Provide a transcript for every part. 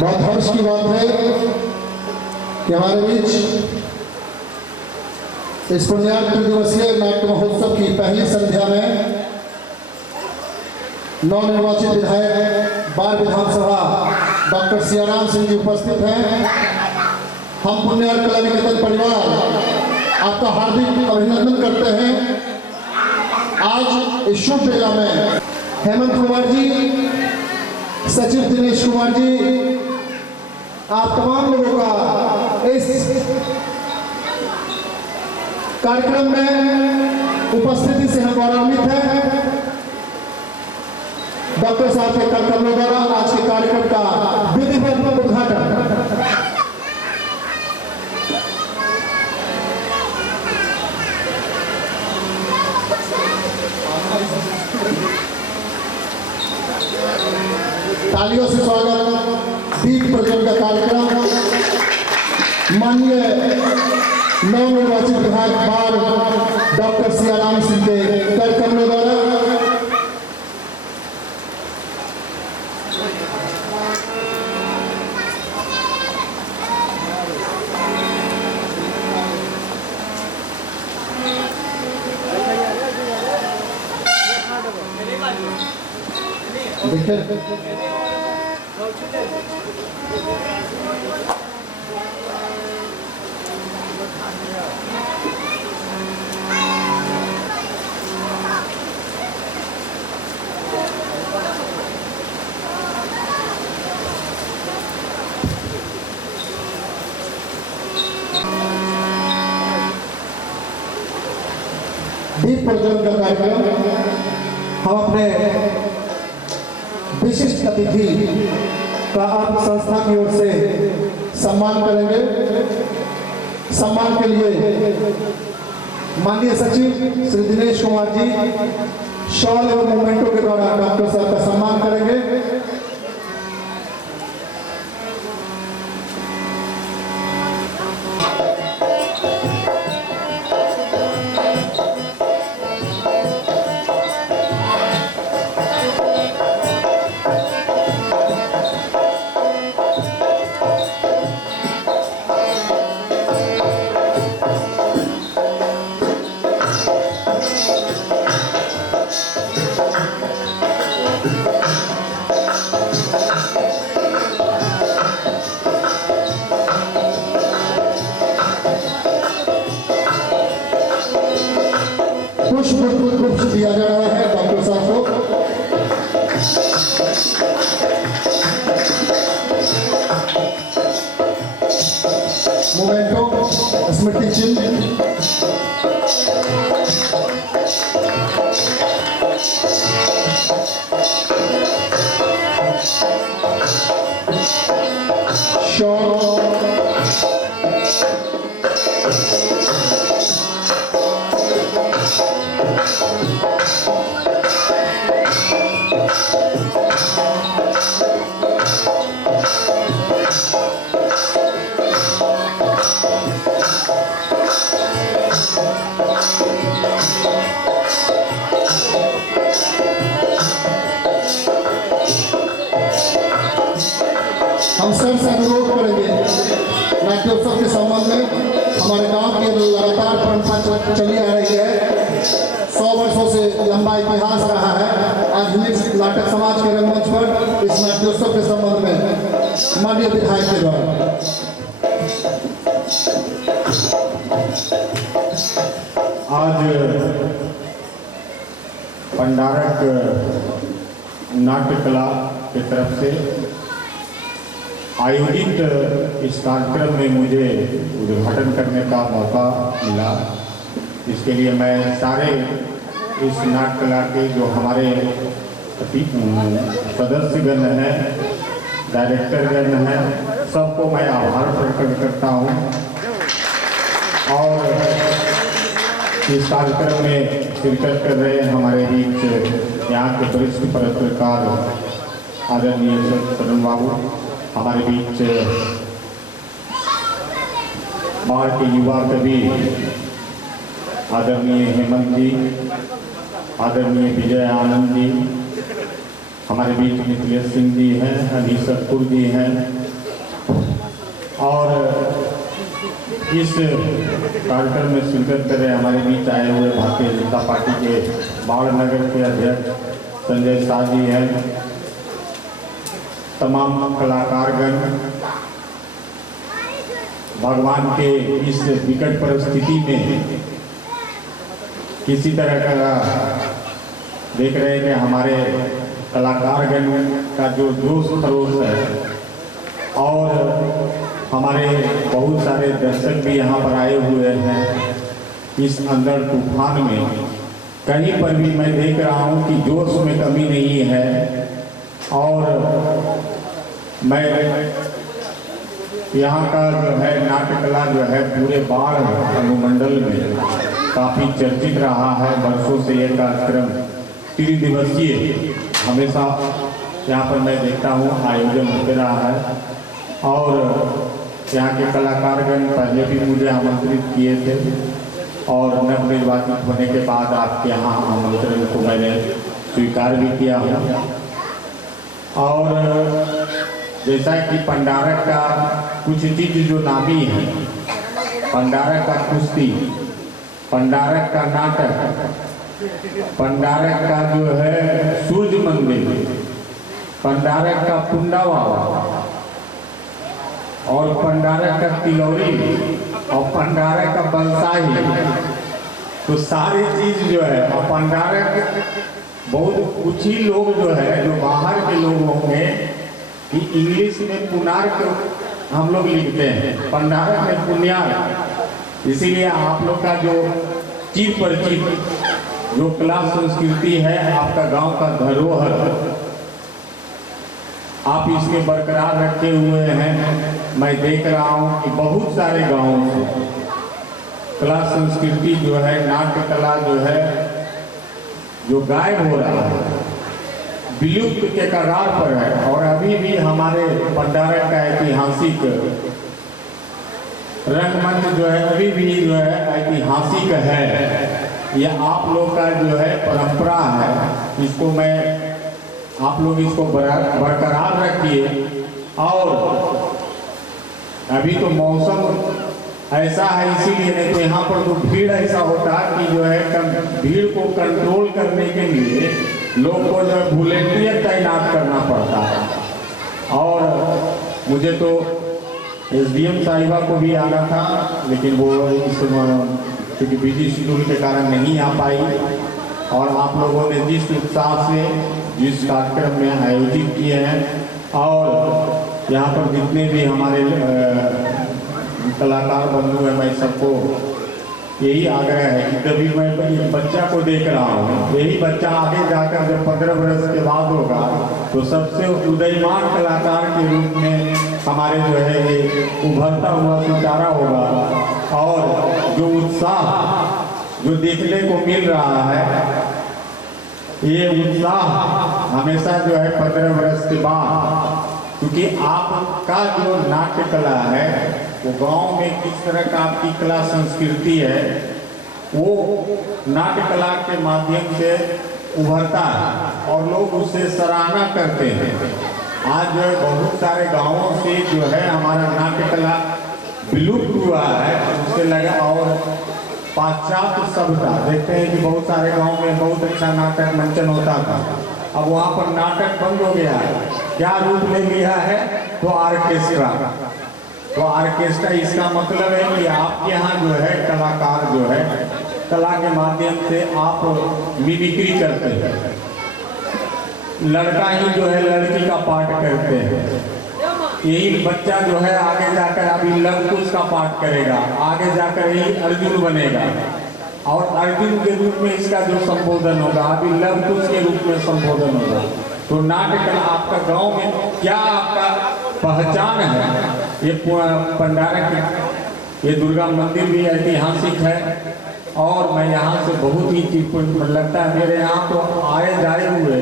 बहुत हर्ष की बात है कि हमारे बीच इस पुण्यार्थ दिवसीय नाट्य महोत्सव की पहली संध्या में नवनिर्वाचित विधायक बार विधानसभा डॉक्टर सियाराम सिंह जी उपस्थित हैं। हम पुण्यार्थ कला निकेतन परिवार आपका हार्दिक अभिनंदन करते हैं। आज इस शुभ बेला में हेमंत कुमार जी, सचिव दिनेश कुमार जी, आप तमाम लोगों का इस कार्यक्रम में उपस्थिति से हम गौरवान्वित हैं। डॉक्टर साहब के कार्यक्रम द्वारा आज के कार्यक्रम का विधिवत उद्घाटन। तालियों से स्वागत। दीप प्रज्वलन का कार्यक्रम माननीय नवनिर्वाचित विधायक बार डॉक्टर सियाराम सिंह के कार्यक्रम द्वारा देखिए दीप प्रज्वलन का कार्यक्रम हम अपने विशिष्ट अतिथि का आप संस्था की ओर से सम्मान करेंगे। सम्मान के लिए माननीय सचिव श्री दिनेश कुमार जी शॉल एवं मोमेंटो के द्वारा डॉक्टर साहब का सम्मान करेंगे। पुष्प दिया जा रहा है डॉक्टर साहब को। मोमेंटो स्मृति चिन्ह हम सर से अनुरोध करेंगे नाट्योत्सव के संबंध में। हमारे गांव की लगातार परंपरा चली आ रही है। 100 वर्षों से लंबा इतिहास रहा है। आधुनिक नाटक समाज के रंगमंच पर इस नाट्योत्सव के संबंध में माननीय विधायक के द्वारा आज पंडारक नाट्य कला की तरफ से आयोजित इस कार्यक्रम में मुझे उद्घाटन करने का मौका मिला। इसके लिए मैं सारे इस नाट्य कला के जो हमारे सदस्यगण हैं, डायरेक्टरगण हैं, सबको मैं आभार प्रकट करता हूँ। और इस कार्यक्रम में शिरकत कर रहे हमारे बीच यहाँ के वरिष्ठ पत्रकार आदरणीय तरुण बाबू, हमारे बीच बाढ़ के युवा कवि आदरणीय हेमंत जी, आदरणीय विजय आनंद जी, हमारे बीच मिथिलेश सिंह जी हैं, अनिश कपूर जी हैं, और इस कार्यक्रम में शिरकत कर रहे हमारे बीच आए हुए भारतीय जनता पार्टी के बाढ़ नगर के अध्यक्ष संजय शाह जी हैं, तमाम कलाकारगण, भगवान के इस विकट परिस्थिति में किसी तरह का देख रहे हैं कि हमारे कलाकारगण का जो जोश खरोश है और हमारे बहुत सारे दर्शक भी यहाँ पर आए हुए हैं। इस अंदर तूफान में कहीं पर भी मैं देख रहा हूँ कि जोश में कमी नहीं है, और मैं यहाँ का जो है नाट्यकला जो है पूरे बाढ़ अनुमंडल में काफ़ी चर्चित रहा है। वर्षों से यह कार्यक्रम 3 दिवसीय हमेशा यहाँ पर मैं देखता हूँ आयोजन होते रहा है, और यहाँ के कलाकारगण पहले भी मुझे आमंत्रित किए थे, और नवनिर्वाचित होने के बाद आपके यहाँ आमंत्रण को मैंने स्वीकार भी किया हूँ। और जैसा कि पंडारक का कुछ चीज़ जो नामी है, पंडारक का कुश्ती, पंडारक का नाटक, पंडारक का जो है सूर्य मंदिर, पंडारक का पुंडावा और पंडारक का तिलौरी और पंडारक का बंसाही, तो सारी चीज़ जो है, और पंडारक बहुत कुछ ही लोग जो है जो बाहर के लोग होंगे कि इंग्लिश में पुनार को हम लोग लिखते हैं, पंडारक में पुण्यार। इसीलिए आप लोग का जो चीज परिचित जो कला संस्कृति है, आपका गांव का धरोहर, आप इसके बरकरार रखे हुए हैं। मैं देख रहा हूं कि बहुत सारे गांवों से कला संस्कृति जो है, नाट्य कला जो है, जो गायब हो रहा है, विलुप्त के कगार पर है। और अभी भी हमारे पंडारक का ऐतिहासिक रंगमंच जो है अभी भी जो है ऐतिहासिक है। यह आप लोग का जो है परंपरा है, इसको मैं आप लोग इसको बरकरार रखिए। और अभी तो मौसम ऐसा है, इसीलिए नहीं तो यहाँ पर तो भीड़ ऐसा होता कि जो है भीड़ को कंट्रोल करने के लिए लोग को जो है वॉलंटियर तैनात करना पड़ता है। और मुझे तो एसडीएम साहिबा को भी आना था, लेकिन वो इस क्योंकि बिजी शेड्यूल के कारण नहीं आ पाई। और आप लोगों ने जिस उत्साह से जिस कार्यक्रम में आयोजित किए हैं, और यहाँ पर जितने भी हमारे कलाकार बंधु हैं, मैं सबको यही आग्रह है कि कभी मैं एक बच्चा को देख रहा हूँ, यही बच्चा आगे जाकर जब 15 वर्ष के बाद होगा तो सबसे उदयमान कलाकार के रूप में हमारे जो है ये उभरता हुआ सितारा होगा। और जो उत्साह जो देखने को मिल रहा है, ये उत्साह हमेशा जो है 15 वर्ष के बाद, क्योंकि आपका जो नाट्य कला है वो गांव में किस तरह का आपकी कला संस्कृति है, वो नाट्य कला के माध्यम से उभरता है और लोग उससे सराहना करते हैं। आज जो है बहुत सारे गांवों से जो है हमारा नाट्य कला विलुप्त हुआ है, उससे लगा। और पाश्चात्य सभ्यता देखते हैं कि बहुत सारे गांव में बहुत अच्छा नाटक मंचन होता था, अब वहाँ पर नाटक बंद हो गया है। क्या रूप ले लिया है? तो ऑर्केस्ट्रा। तो ऑर्केस्ट्रा इसका मतलब है कि आपके यहाँ जो है कलाकार जो है कला के माध्यम से आप मिमिक्री करते हैं। लड़का ही जो है लड़की का पाठ करते हैं। यही बच्चा जो है आगे जाकर अभी लवकुश का पाठ करेगा, आगे जाकर यही अर्जुन बनेगा और अर्जुन के रूप में इसका जो संबोधन होगा अभी लवकुश के रूप में संबोधन होगा। तो नाट्य कला आपका गांव में क्या आपका पहचान है? ये पंडारक, ये दुर्गा मंदिर भी ऐतिहासिक है। और मैं यहाँ से बहुत ही चीज लगता है, मेरे यहाँ तो आए जाए हुए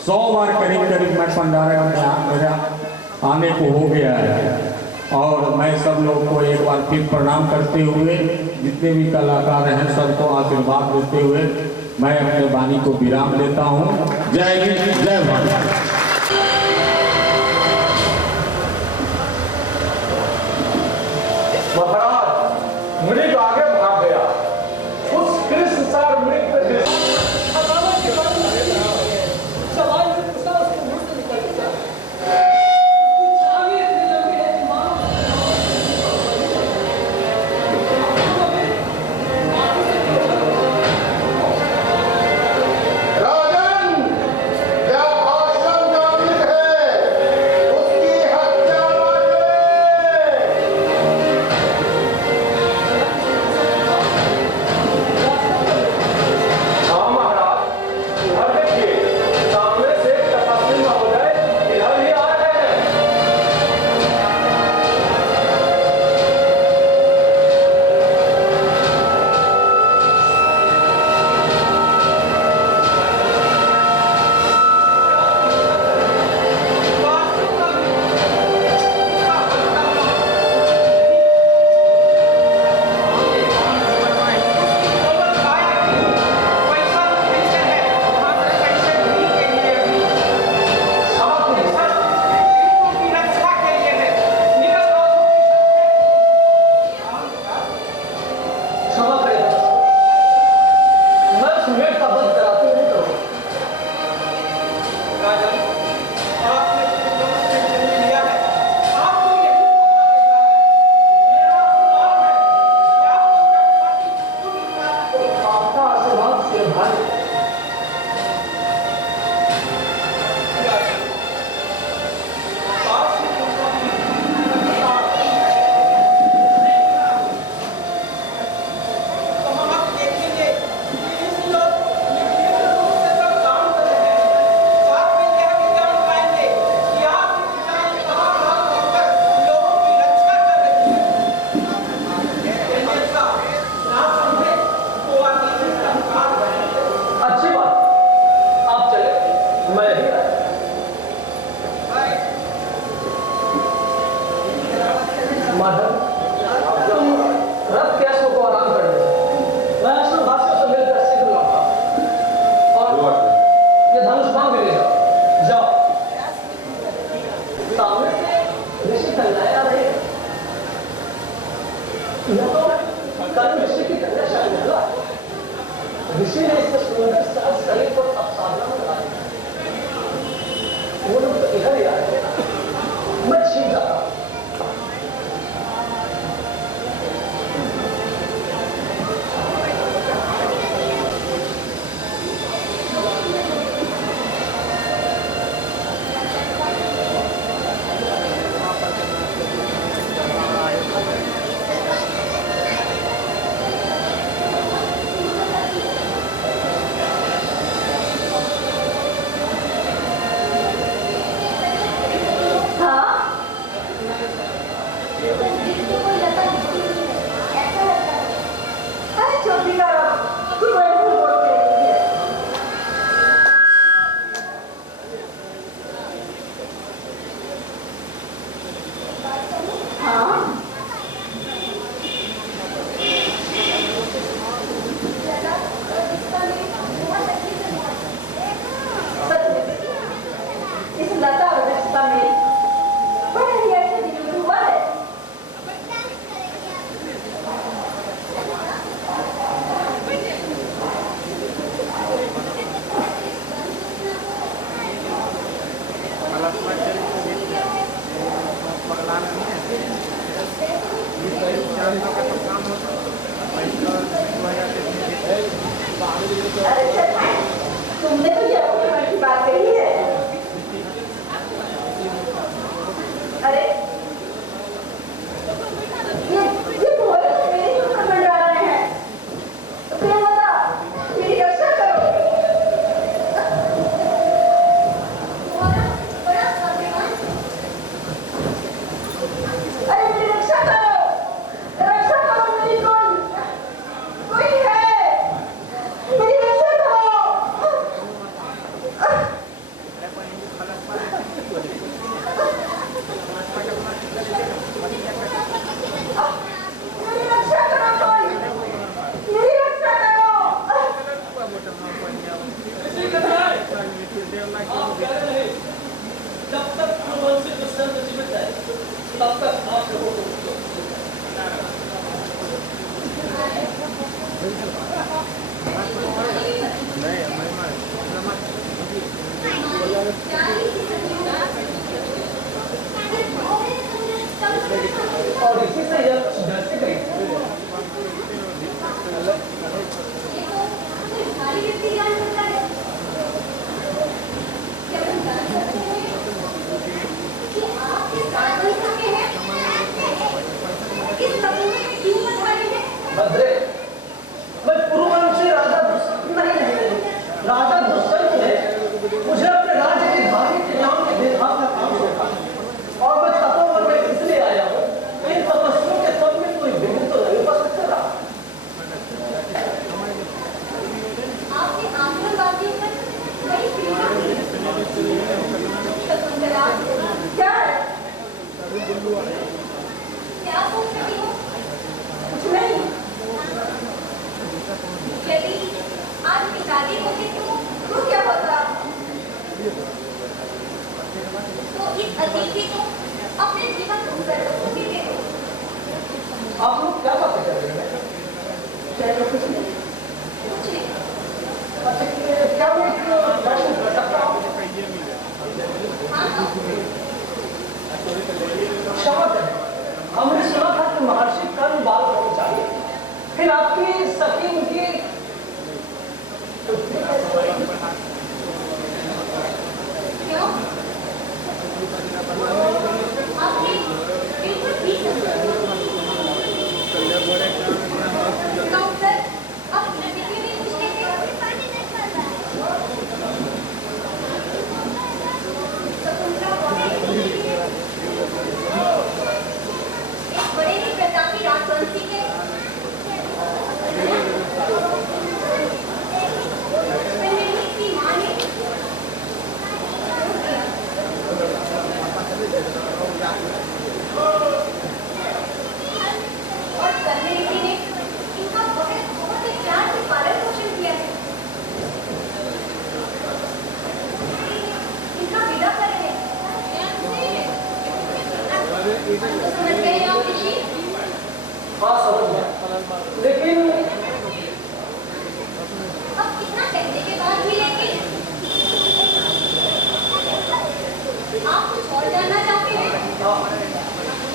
100 बार करीब मैं पंडारक में मेरा आने को हो गया है। और मैं सब लोग को एक बार फिर प्रणाम करते हुए जितने भी कलाकार हैं सबको आशीर्वाद देते हुए मैं अपने वाणी को विराम देता हूँ। जय हिंद, जय भारत। महाराज मृग आगे भाग गया। उस कृष्ण सार मृग पे ऋषि ने इससे सुंदर साज शरीर को साधना में लगा वो लोग तो इधर ही आ रहे हैं, मैं छीन जाता हूं। तुमने तो ये अपनी मन की बात कही है। अरे ये भोले तो मेरी क्यों मंडरा रहे हैं? प्रियंवदा, मेरी रक्षा करो। अरे मेरी रक्षा करो मेरी कोई है, मेरी रक्षा करो। भद्रे, मैं पुरुवंशी राजा दुष्यंत नहीं, राजा दुष्यंत ने मुझे अपने राज्य की धार्मिक क्रियाओं के देखभाल का काम सौंपा और मैं तपोवन में इसलिए आया हूँ इन तपस्वियों के सब में कोई विघ्न तो नहीं उपस्थित रहा। आपने आंगनबाड़ी में वही शकुंतला क्या है? क्या सोच रही हो? कुछ नहीं। यदि आज पिताजी होते तो क्या होता? तो इस अतिथि को अपने जीवन को सर्वोपरि दे दो। आप लोग क्या बातें कर रहे हैं? चलो कुछ नहीं। अच्छा क्या मैं एक प्रश्न कर सकता हूँ? हाँ क्षमा करें, हमने सुना था कि महर्षि कर्ण बाल ब्रह्मचारी, फिर आपकी सखी उनकी क्यों? आपने बिल्कुल ठीक डॉक्टर अब प्रकृति में कुछ कैसे पानी नहीं चल रहा है। शकुंतला एक बड़े ही प्रतापी राजवंशी के मेरी माँ ने और कर्मेटी ने इनका बहुत ही प्यार से पालन पोषण किया है। इनका विदा कर रहे हैं। तो समझ गए आप ऋषि? हाँ समझ गया, लेकिन अब कितना कहने के बाद भी लेकिन आप कुछ और जानना चाहते हैं?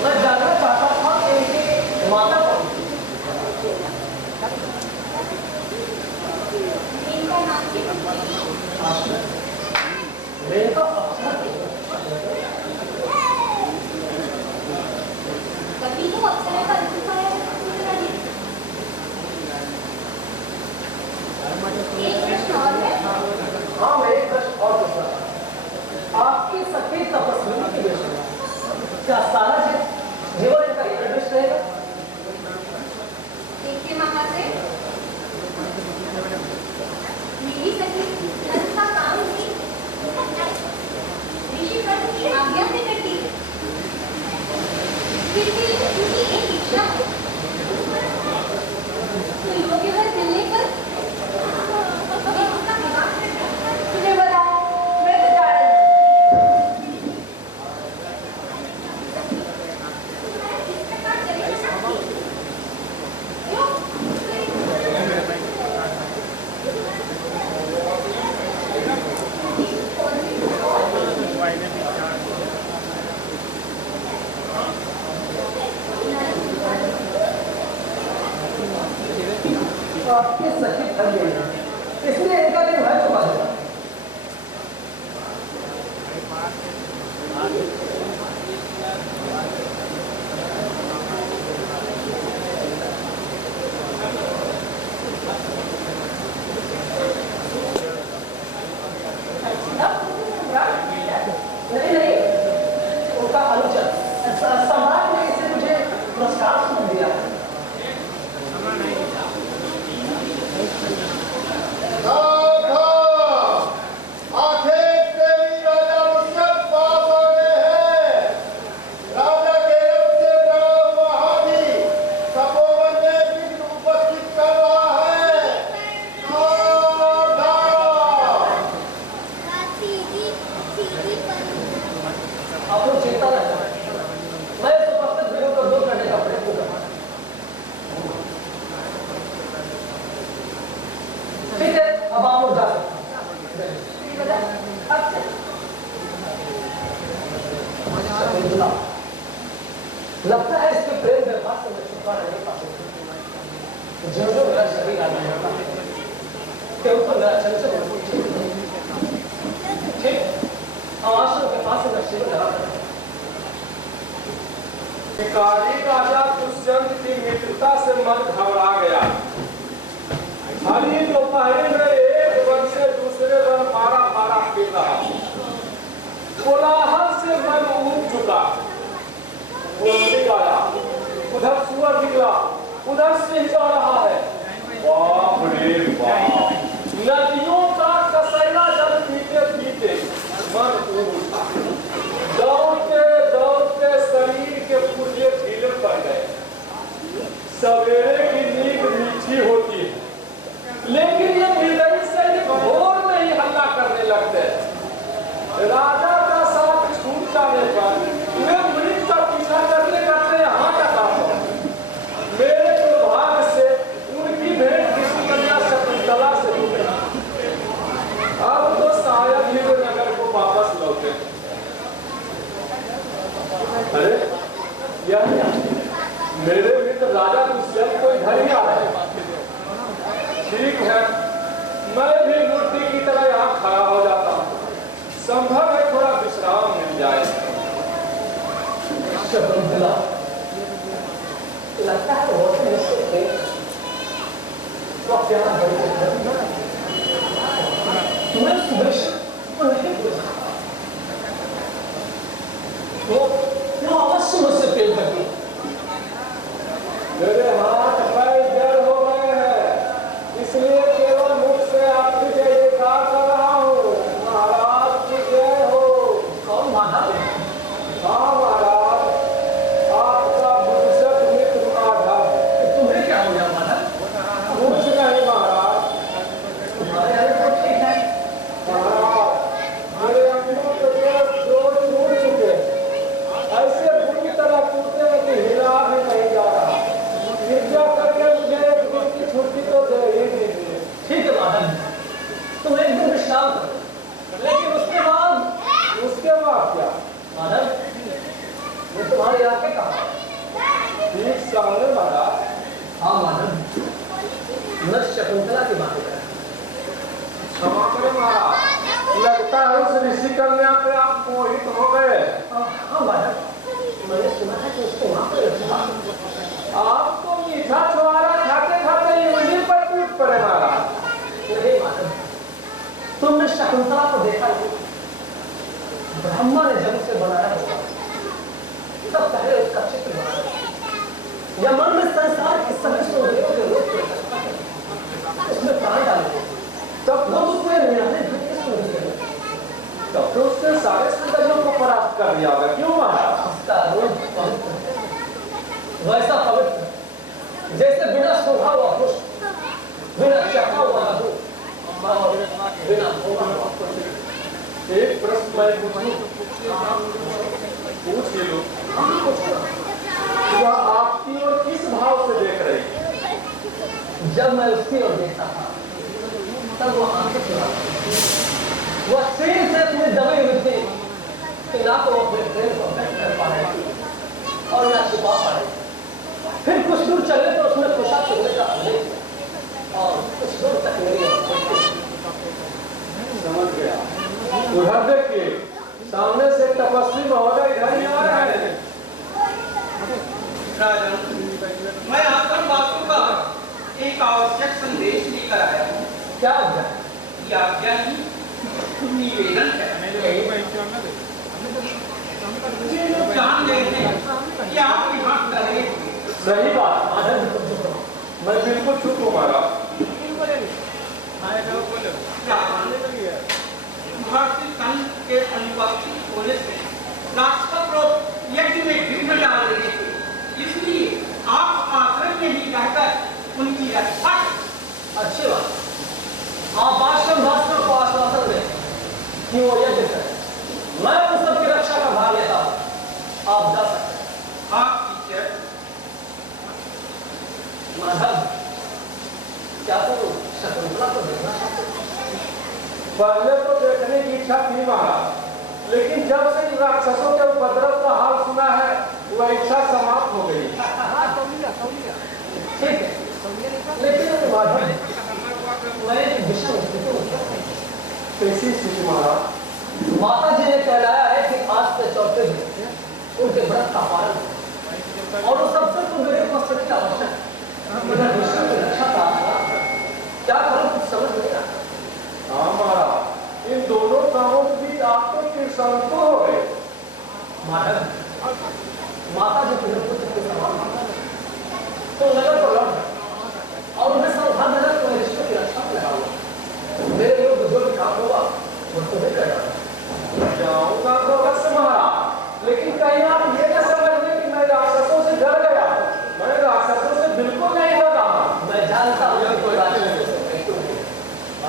मैं जानना चाहता था कि इनके माता कौन थी? इनका नाम थी रेणुका अप्सरा थी। कभी तो अप्सरा का रूप आया है शकुंतला जी। एक प्रश्न और है। हाँ मैं एक प्रश्न और पूछना था। आपकी सखी तपस्विनी की दृष्टि क्या सारा जीवन इनका एक दृष्टि रहेगा? देखिए महाशय, मेरी सखी धर्म का काम ही ऋषि प्रभु की आज्ञा से करती है। फिर भी उनकी एक इच्छा है तो योग्य वर मिलने पर मैं उसका विवाह करना। तुझे बताओ, मैं तो जा रही हूँ। इस प्रकार चले जाना क्यों? आपकी सखी थक गई है, इसलिए इनका दिन है चुका देगा। नहीं नहीं, उनका अनुचर सम्राट ने इसे मुझे पुरस्कार सौंप दिया है। आप लोग चिंता न करें, मैं इस उपस्थित भीड़ को दूर करने का प्रयत्न करूंगा। ठीक है, अब आप लोग जा सकते हैं। लगता है इसके प्रेम व्यवहार से मैं छुटकारा नहीं पा सकता। जो मेरा शरीर आना होता है क्यों तो मेरा चंचल ठीक हम आश्रम के पास में शिविर लगा भिखारी राजा दुष्यंत की मित्रता से मन घबरा गया। हरी दोपहर में एक वन से दूसरे वन मारा फिर रहा। कोलाहल से मन ऊब चुका। वो आया, उधर सुअर निकला, उधर सिंह जा रहा है। बाप रे बाप, नदियों का कसैला जल पीते पीते मन ऊब उठा। दौड़ते दौड़ते शरीर के पुर्जे ढीले पड़ गए। सवेरे की नींद मीठी होती है, लेकिन ये निर्दयी सैनिक भोर में ही हल्ला करने लगते हैं। राजा का साथ छूट जाने पर वे मृत का पीछा करते करते यहाँ तक आ पहुंचे। मेरे दुर्भाग्य से उनकी भेंट किसी कन्या शकुंतला से हो गई। अब तो शायद ही वे नगर को वापस लौटे। अरे यह मेरे मित्र राजा दुष्यंत को इधर ही आ रहे हैं। ठीक है, मैं भी मूर्ति की तरह यहाँ खड़ा हो जाता हूँ। संभव है थोड़ा विश्राम मिल जाए। शकुंतला, लगता है वो प्यार मैं सुबह को नहीं पूछा तो अवश्य मुझसे प्रेम करती। मेरे हाथ पैर जड़ हो गए हैं, इसलिए केवल मुख से आपकी जय जयकार कर रहा हूँ। महाराज की जय हो। कौन माधव? हाँ महाराज, आपका बुजुर्ग मित्र माधव। तुम्हें क्या हो गया माधव? कुछ नहीं महाराज। तुम्हारे यहाँ तो ठीक है। महाराज, मेरे अंगों के जोड़ टूट चुके, ऐसे बुरी तरह टूटे कि हिला भी नहीं जा रहा। कृपया करके मुझे एक दिन की छुट्टी तो दे ही दीजिए। ठीक है माधव, तुम एक दिन विश्राम करो, लेकिन उसके बाद क्या? माधव, ये तुम्हारे इलाके कहाँ? ठीक सामने महाराज। हाँ माधव, मैं शकुंतला की बात कर रहा हूँ। क्षमा करें महाराज, लगता है उस ऋषि कन्या पे आप मोहित हो गए। हाँ माधव, मैंने सुना है कि उसको वहाँ पर रखा। आप तो मीठा छुआरा खाते खाते इंजन पर टूट पड़े महाराज। नहीं माधव, तुमने शकुंतला को देखा नहीं। ब्रह्मा ने जब उसे बनाया होगा तब पहले उसका चित्र बनाया। यमन में संसार की सभी सौंदर्यों के रूप में उसमें प्राण डाले, तब वो उसमें निराले धन के सौंदर्य में। तब तो उसने सारे सौंदर्यों को परास्त कर दिया होगा। क्यों महाराज? उसका रूप पवित्र है, वैसा पवित्र जैसे बिना सूखा हुआ पुष्प, बिना चढ़ा हुआ मधु और बिना भोगा हुआ पुष्प। एक प्रश्न मैं पूछूं? पूछ लो। वह आपकी ओर किस भाव से देख रही? जब मैं उसकी ओर देखता था तब वो आंखें चुरा, वह सिर से अपने दबे हुए थे कि ना तो वो अपने प्रेम को व्यक्त कर पा रहे थे और ना छुपा पा रहे। फिर कुछ दूर चले तो उसने खुशा चुगले का अभिनय किया और कुछ दूर तक मेरी ओर देखते। समझ गया। उधर देखिए, सामने से तपस्वी महोदय इधर ही आ रहे हैं। राजन, मैं आश्रम वासियों का एक आवश्यक संदेश लेकर आया हूँ। क्या हो गया? ये आज्ञा ही निवेदन है। ये लोग जान गए हैं कि आप यहाँ कर रहे थे। सही बात। मैं बिल्कुल चुप हूँ महाराज। भारतीय संघ के अनुपस्थित होने से राष्ट्रपति लोग यज्ञ में विघ्न डाल रहे थे, इसलिए आप आश्रम में ही रहकर उनकी रक्षा। अच्छी बात, आप आश्रम वासियों को आश्वासन दें कि वो यज्ञ करें। मैं उन सबकी रक्षा का भार लेता हूँ, आप जा सकते हैं। आप टीचर माधव, क्या तुम शकुंतला को देखना चाहते हो? पहले तो देखने की इच्छा थी महाराज, लेकिन जब से इन राक्षसों के उपद्रव का हाल सुना है, वह इच्छा समाप्त हो गई। ठीक है, लेकिन माधव, मैं एक विषम स्थिति में क्या हूं? कैसी स्थिति महाराज? माता जी ने कहलाया है कि आज से चौथे दिन उनके व्रत का पालन करें। और उस सबसे तुम मेरे उपस्थिति आवश्यक है। मेरा दूसरा की रक्षा प्रार्थना क्या करूं कुछ समझ नहीं आता। हाँ महाराज, इन दोनों कामों के बीच आप तो किसान तो हो गए। महाराज माता जी के पुत्र के समान तो नगर को लौट और उन्हें सावधान रहना तो रिश्ते की रक्षा में लगा हुआ। मेरे लोग जो भी काम होगा वो तो नहीं करेगा। जाऊंगा तो अवश्य महाराज, लेकिन कहीं आप ये न समझ लें कि मैं राक्षसों से डर गया। मैं राक्षसों से बिल्कुल नहीं डर रहा। मैं जानता हूँ कि कोई राक्षसों से कैसे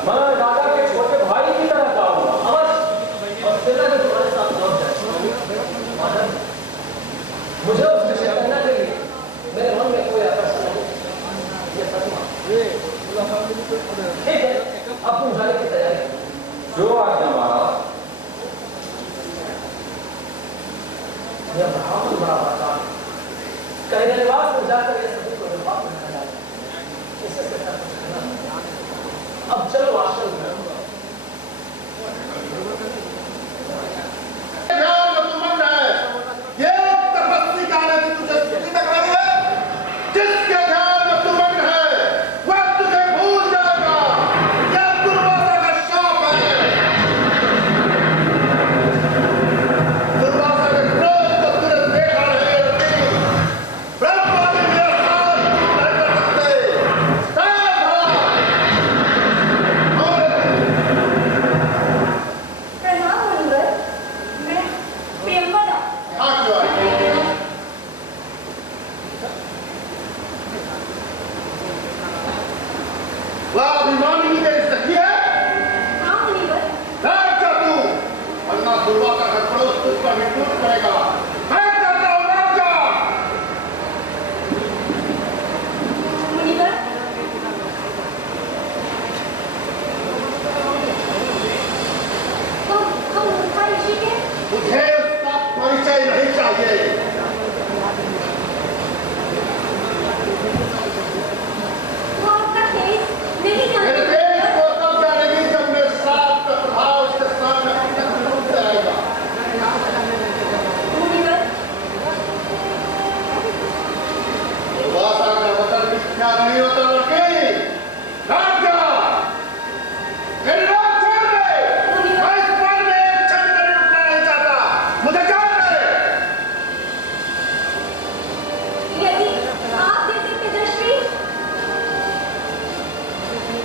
मैं राजा के छोटे भाई की तरह जाऊंगा अवश्य और सेना में तुम्हारे साथ लौट जाए। महाराज मुझे उस विषय करना चाहिए, मेरे मन में कोई आकर्षण नहीं। ये सच ठीक है, अब तुम जाने की तैयारी करो। जो आज्ञा महाराज। यह बहुत बड़ा बात कहीं निवास में जाकर ये सभी को विभाग में डाला इससे करना अब चलो आश्रम में ये तपस्वी का है कि तुझे स्तुति तक रही है। जिसके ध्यान में तू मग्न है वह तुझे भूल जाएगा। यह दुर्वासा का शाप है। दुर्वासा के क्रोध को तूने देखा नहीं है। ब्रह्मा ने मेरा साथ नहीं कर सकते। प्रणाम मुनिवर, मैं प्रियंवदा। वह अभिमानी तेरी सखी है। हाँ मुनिवर। बैठ जा तू, वरना दुर्वासा का क्रोध तुझ पर भी टूट पड़ेगा। मैं करता हूँ, बैठ जा। मुनिवर, हम मूर्खा ऋषि के मुझे उसका परिचय नहीं चाहिए। वो आपका तेज नहीं मेरे जानते। देश को तब जानेगी जब मेरे साथ का प्रभाव उसके सामने टूट जाएगा। मुनिवर, दुर्वासा का वचन मिथ्या नहीं होता लड़की। बैठ जा। मेरी बात छोड़ दे। मैं इस पर में एक क्षण के लिए रुकना नहीं चाहता। मुझे जान दे। यदि आप जैसे तेजस्वी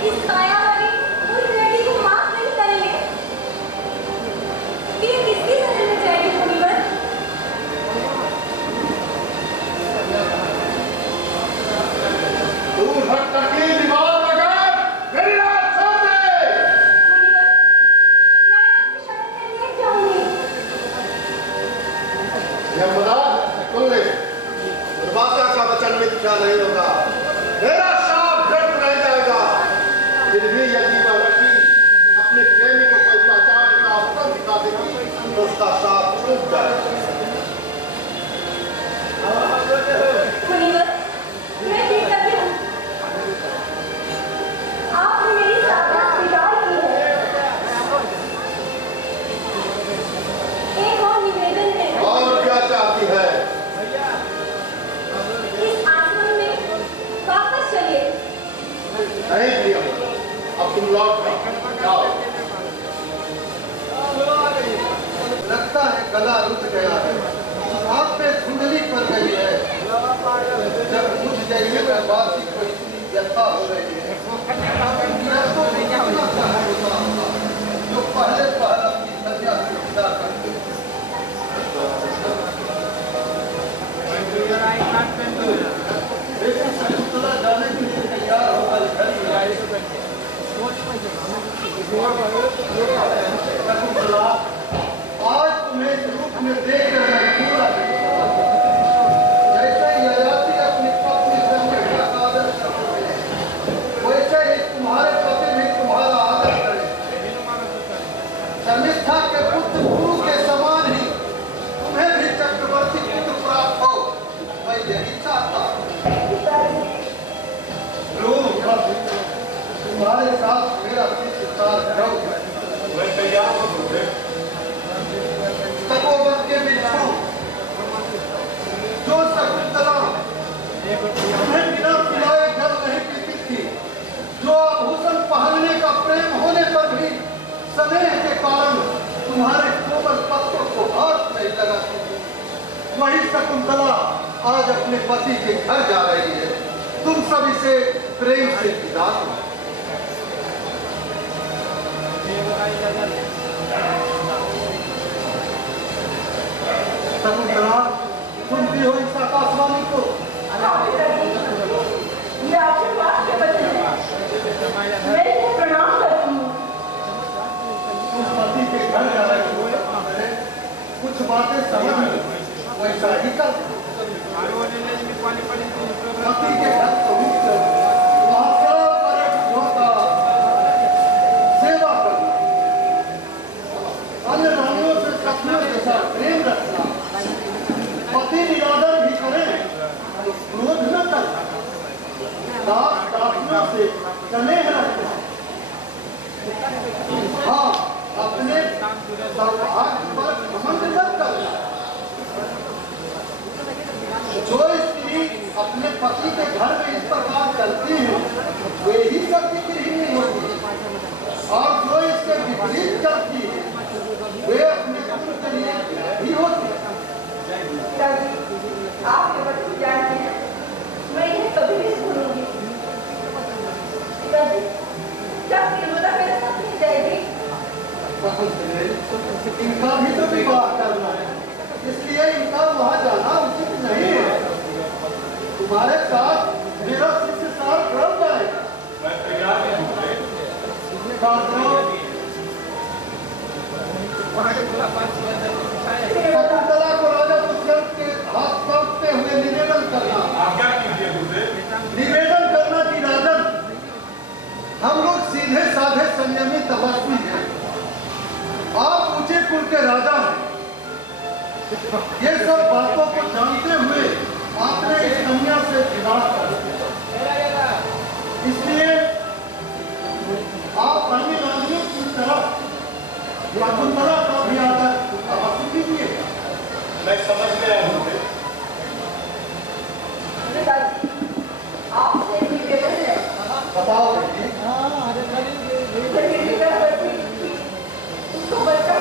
इस काया वाली उस लड़की को माफ नहीं करेंगे, फिर किसकी शरण में जाएगी मुनिवर? दूर हट करके दीवार लगा। मेरी बात छोड़ दे। मुनिवर, मैं आपकी शरण में नहीं जाऊंगी। यमदा, सुन ले। दुर्वासा का वचन मिथ्या नहीं होगा। मेरा शाप व्यर्थ नहीं जाएगा। फिर भी यदि वह लड़की अपने प्रेमी को कोई पहचान का अवसर दिखा देगी तो उसका शाप छूट जाएगा। मुनिवर, मैं ठीक करती हूँ। आपने मेरी साधना स्वीकार की है। एक और निवेदन है। और क्या चाहती है? इस आश्रम में वापस चलिए। नहीं प्रिया, अब तुम लौट जाओ। लगता है गला रुक गया है। आप पे धुंधली पड़ गई है। जब बुझ जाएगी तो बासी को इतनी व्यथा हो रही है। जो पहले अपनी सजा से विदा करते लेकिन शकुंतला जाने के लिए तैयार होकर खड़ी है। शकुंतला, आज तुम्हें इस रूप में देखकर मैं पूरा जैसे ययाति अपनी पत्नी शर्मिष्ठा का आदर करते हैं, वैसे ही तुम्हारे पति भी तुम्हारा आदर करें। शर्मिष्ठा के पुत्र गुरु के समान ही तुम्हें भी चक्रवर्ती पुत्र प्राप्त हो, मैं यही चाहता हूँ। तुम्हारे साथ मेरा शिष्टाचार करो। मैं तैयार हूँ। तपोवन के बिच्छू जो शकुंतला वही शकुंतला आज अपने पति के घर जा रही है। तुम सब इसे प्रेम से विदा दो। शकुंतला, सुनती हो इस आकाशवाणी को? ये आपके पास के बच्चे हैं। मैं इन्हें प्रणाम करती हूँ। तुम पति के घर जा रही हो, कुछ बातें समझ लो, वैसा ही कर। पति के घर पहुंच कर वहाँ सब बड़े बुजुर्गों का सेवा करना, अन्य रानियों से सपनों जैसा प्रेम रखना, पति निरादर भी करे तो क्रोध न करना, दास दासियों से स्नेह रखना। हाँ, अपने सौभाग्य पर घमंड मत करना। जो स्त्री अपने पति के घर में इस प्रकार चलती है, वे ही सबकी गृहिणी होती है, और जो इसके विपरीत चलती है, वे अपने पुत्र के लिए भी होती है। आपके बच्चे जानते हैं, मैं इन्हें कभी नहीं भूलूंगी। क्या प्रेमदा मेरे साथ नहीं जाएगी? इनका भी तो विवाह करना है, इसलिए इनका वहाँ जाना उचित नहीं है। तुम्हारे साथ मेरा शिष्य साल कर जाएगा। शकुंतला को राजा दुष्यंत के हाथ सौंपते हुए निवेदन करना। निवेदन करना कि राजन, हम लोग सीधे साधे संयमी तपस्वी हैं, आप ऊंचे कुल के राजा हैं। ये सब बातों को जानते हुए आपने इस कन्या से विवाह कर दिया, इसलिए आप अन्य रानियों की तरह शकुंतला का भी आदर अवश्य कीजिए। मैं समझ गया हूँ। आपसे निवेदन है। बताओ बेटी। उसको बच्चा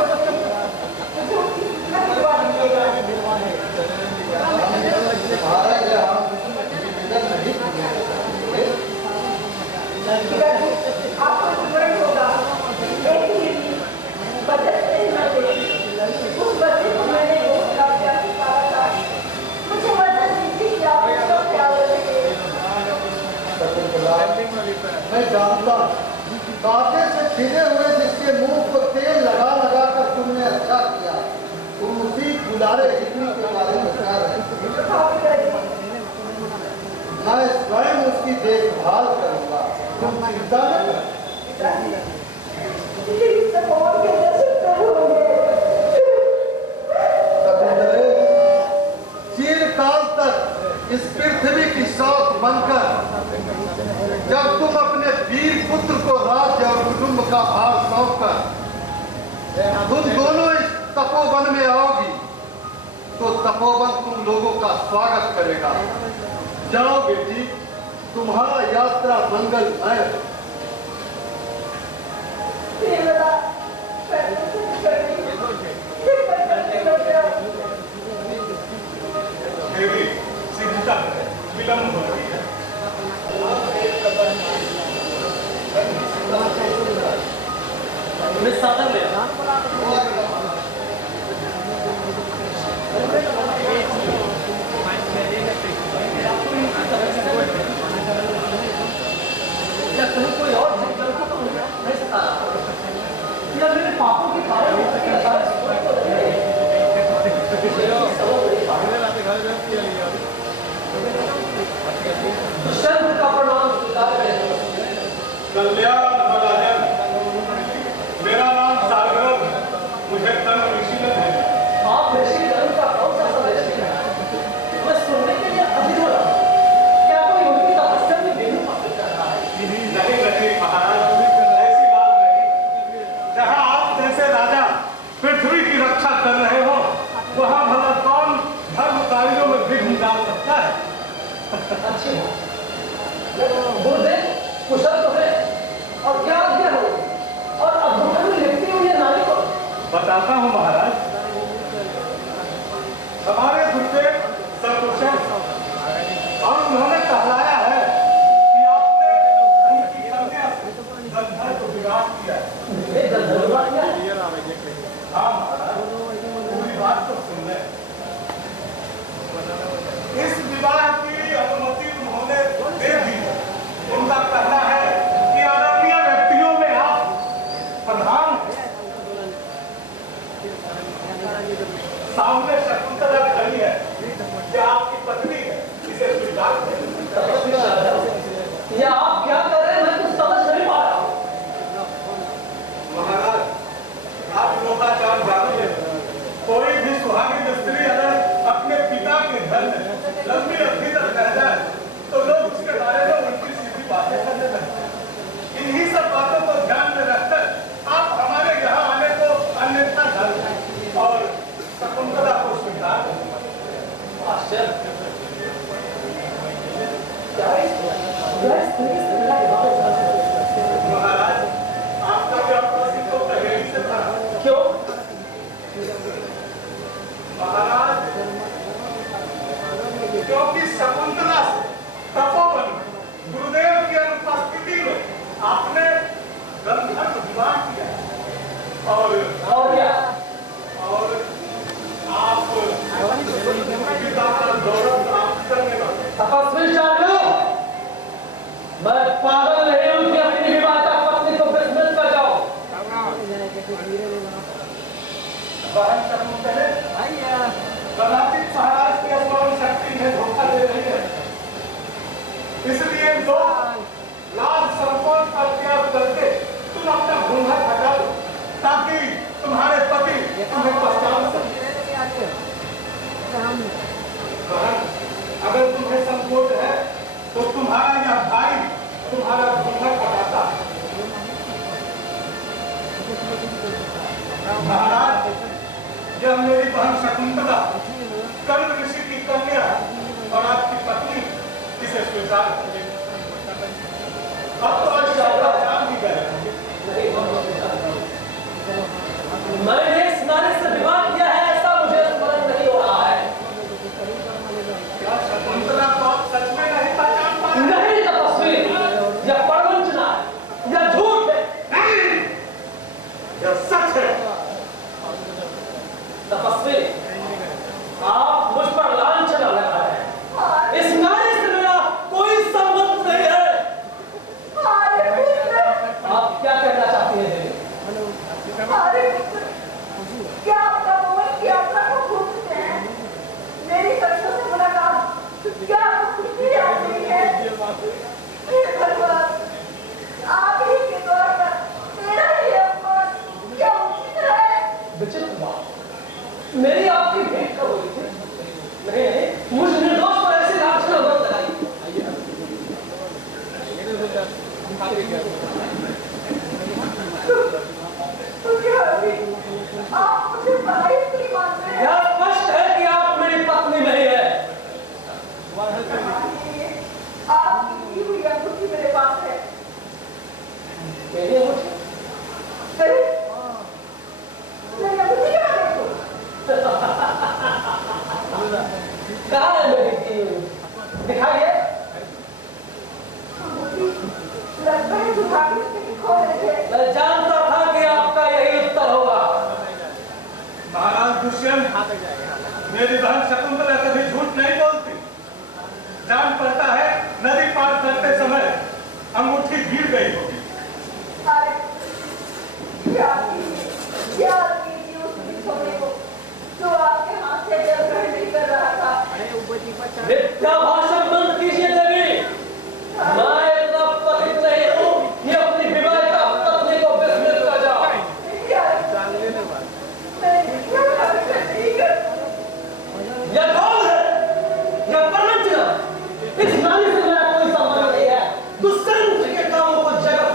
महाराज यहाँ निवेदन नहीं करेंगे। आपको स्मरण होगा, एक ही बचत से न दे, उस बच्चे को मैंने बहुत काफिया सिखाया था। मुझे मदद दीजिए कि आप उसको प्यार लगे। मैं जानता हूँ, कांटे से छिले हुए जिसके मुंह को तेल लगा लगा कर तुमने अच्छा किया, तुम उसी दुलारे हितनी के बारे में क्या रहे। मैं स्वयं उसकी देखभाल करूंगा, तुम चिंता न करो। चिरकाल तक इस पृथ्वी की शौक बनकर जब तुम अपने वीर पुत्र को राज्य और कुटुंब का भार सौंपकर तुम दोनों इस तपोवन में आओगी, तो तपोवन तुम लोगों का स्वागत करेगा। जाओ बेटी, तुम्हारा यात्रा मंगलमय। देवी सिद्धता विलंब हो रही है। साधन ले या कहीं कोई और तो नहीं सकता, या मेरे पापों के कारण दुष्यंत का प्रणाम स्वीकार करें। कल्याण भलाजन, मेरा नाम सागर, मुझे तन ऋषिगण है। आप ऋषिगण का कौन सा सदस्य है? मैं सुनने के लिए अधीर हो रहा हूँ। क्या कोई उनकी तपस्या में विघ्न पहुंच रहा है? नहीं महाराज, ऐसी बात नहीं। जहाँ आप जैसे राजा पृथ्वी की रक्षा कर रहे हो, वहाँ भला कौन धर्म कार्यों में विघ्न डाल सकता है? अच्छी गुरुदेव कुशल तो है, और क्या आज्ञा हो, और अद्भुत में लिखती हुई नारी को बताता हूँ महाराज। हमारे पागल नहीं हूं कि अपनी विवाहिता पत्नी को विस्मृत कर जाओ। बहन शकुंतला कदाचित महाराज की स्मरण शक्ति में धोखा दे रही है, इसलिए लोग लाज संकोच का त्याग करके तुम अपना घूंघट हटा दो ताकि तुम्हारे पति तुम्हें पहचान सके। बहन, अगर तुम्हें संकोच है तो तुम्हारा यह भाई तुम्हारा घूंघट हटाता है। महाराज, यह मेरी बहन शकुंतला कर्ण ऋषि की कन्या और आपकी पत्नी इसे स्वीकार करें। अब तो आज जान भी गए। मैंने इस नारी से विवाह किया है ऐसा मुझे स्मरण नहीं हो रहा है। क्या शकुंतला को आप सच में नहीं पहचान पा रहे? नहीं तपस्वी, यह प्रवंचना है, यह झूठ है। नहीं, यह सच है। तपस्वी, आप मुझ पर लांछना लगा है। इस नारी से मेरा कोई संबंध नहीं है। आप क्या कहना चाहती हैं? क्या आपका मोहन की यात्रा को भूलते हैं? मेरी बच्चों से मुलाकात क्या आपको कुछ भी याद नहीं है? हे भगवान, आप ही के द्वार पर मेरा ही अपमान क्या उचित है? विचित्र बात, मेरी आपकी भेंट कब हुई थी? नहीं, मुझ निर्दोष पर ऐसी लांछना मत लगाइए। तो क्या हुई? आप मुझे पढ़ाई नहीं मानते हैं? यह स्पष्ट है कि आप मेरी पत्नी नहीं है। आपकी दी हुई अंगूठी मेरे पास है। मेरी अंगूठी? मेरी अंगूठी कहाँ देखो? कहाँ है मेरी दी हुई? दिखाइए। लगता है दुकान से खो रहे थे। मैं जानता था कि आपका यही उत्तर होगा। महाराज दुष्यंत, मेरी बहन शकुंतला कभी झूठ नहीं बोलती। जान पड़ता है नदी पार करते समय अंगूठी गिर गई होगी। अरे क्या कीजिए उस बिछोने को जो आपके हाथ से जल ग्रहण नहीं कर रहा था। मिथ्या भाषण बंद कीजिए देवी। मैं इतना पतित नहीं हूँ कि अपनी विवाहिता पत्नी को विस्मृत कर जाओ। यह कौन है? यह प्रवंचना। इस नारी से मेरा कोई संबंध नहीं है। दुष्यंत के कामों को जगत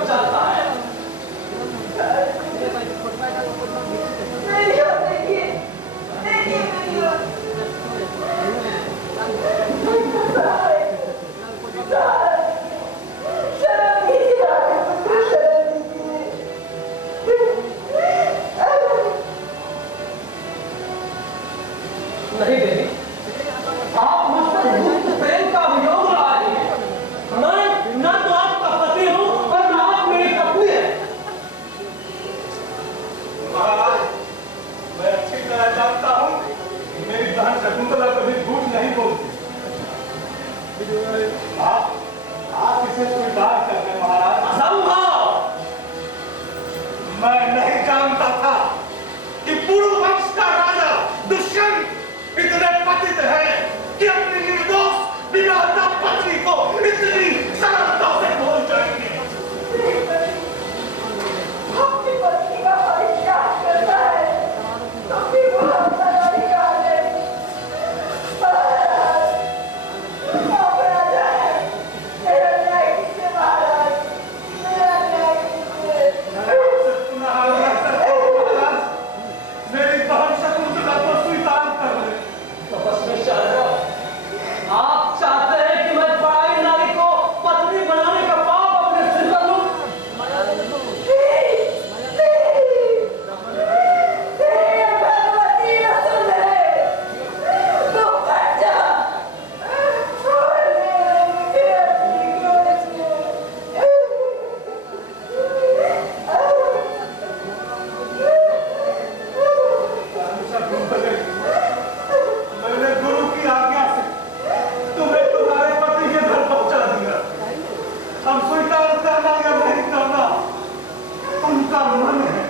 उसका मन है,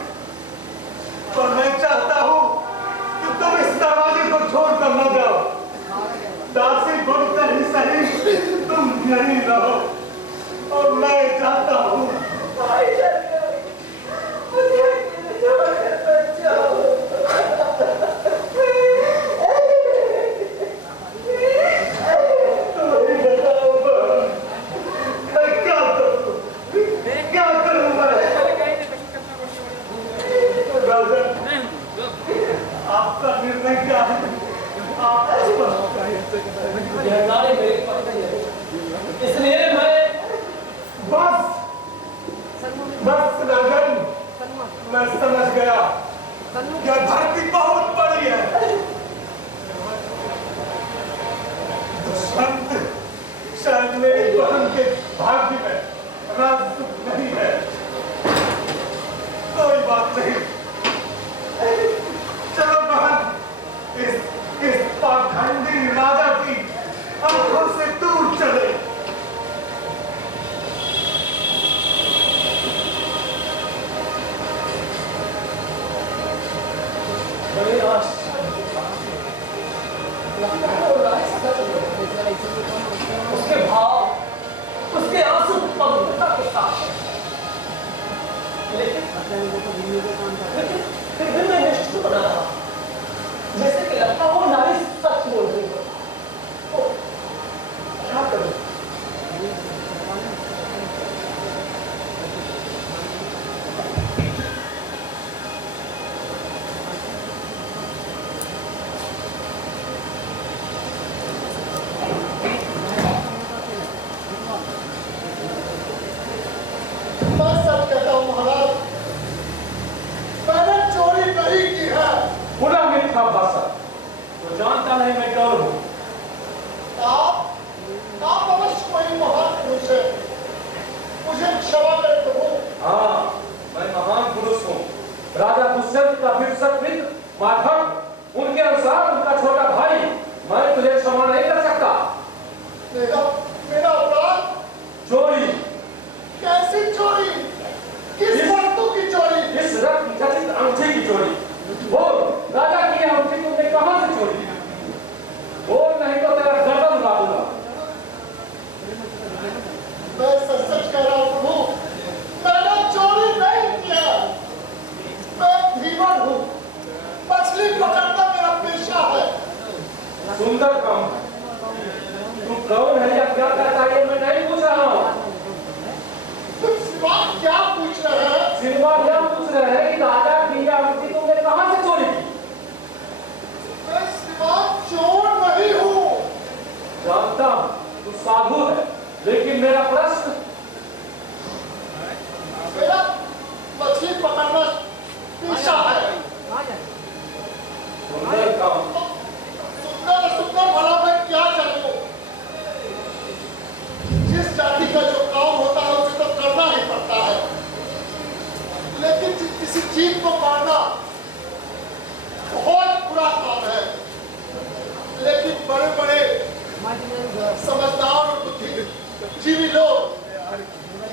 पर मैं चाहता हूँ कि तुम इस दरवाजे को छोड़कर न जाओ। दासी बनकर ही सही तुम यहीं रहो, और मैं चाहता हूँ भाई शंकर, मुझे अकेले छोड़कर मत जाओ। तो ही बताओ मैं क्या करूँ, क्या करूँ मैं? राजन, आपका निर्णय क्या है? आप यह नारी मेरी पत्नी है, इसलिए मैं बस राजन, मैं समझ गया, यह धरती बहुत बड़ी है। दुष्यंत शायद मेरी बहन के भाग्य में राज सुख नहीं है। कोई बात नहीं, चलो बहन, इस पाखंडी राजा की आंखों से दूर चले। बड़े उसके भाव, उसके आंसू पवित्रता के साथ है, लेकिन फिर भी मैं निश्चित बना रहा, जैसे कि लगता हो नारी सच बोल रही हो। तो क्या करूं? मैं सच कहता हूँ महाराज, मैंने चोरी नहीं की है। पूरा मिथ्या भाषा, तो जानता नहीं मैं कौन हूँ। आप अवश्य कोई महान पुरुष है, मुझे क्षमा करें प्रभु। हाँ, मैं महान पुरुष हूँ। राजा दुष्यंत का भीषण मित्र माधव, उनके अनुसार उनका छोटा भाई। मैं तुझे क्षमा नहीं कर सकता। मेरा अपराध? चोरी। कैसी चोरी? किस वस्तु की चोरी? इस रत्न खचित अंगूठी की चोरी। बोल, राजा की यह अंगूठी तुमने कहां से चोरी? बोल, नहीं तो तेरा गर्दन उड़ा दूंगा। मैं सच कह रहा हूँ प्रभु, मैंने चोरी नहीं किया। मैं धीवन हूँ, मछली पकड़ना मेरा पेशा है। सुंदर काम है। तू कौन है या क्या करता है ये मैं नहीं पूछ रहा हूँ। तुम सिवा क्या पूछ रहे हैं? सिर्फ यह पूछ रहे हैं कि राजा की यह अंगूठी तुमने कहां से चोरी की? मैं सिवा चोर नहीं हूँ। जानता हूं तू साधु है, लेकिन मेरा प्रश्न, मेरा मछली पकड़ना पेशा है। सुंदर काम। सुंदर सुंदर भला मैं क्या करूं? जिस जाति का जो काम होता है उसे तो करना ही पड़ता है, लेकिन किसी जीव को मारना बहुत बुरा काम है। लेकिन बड़े बड़े समझदार और बुद्धिजीवी लोग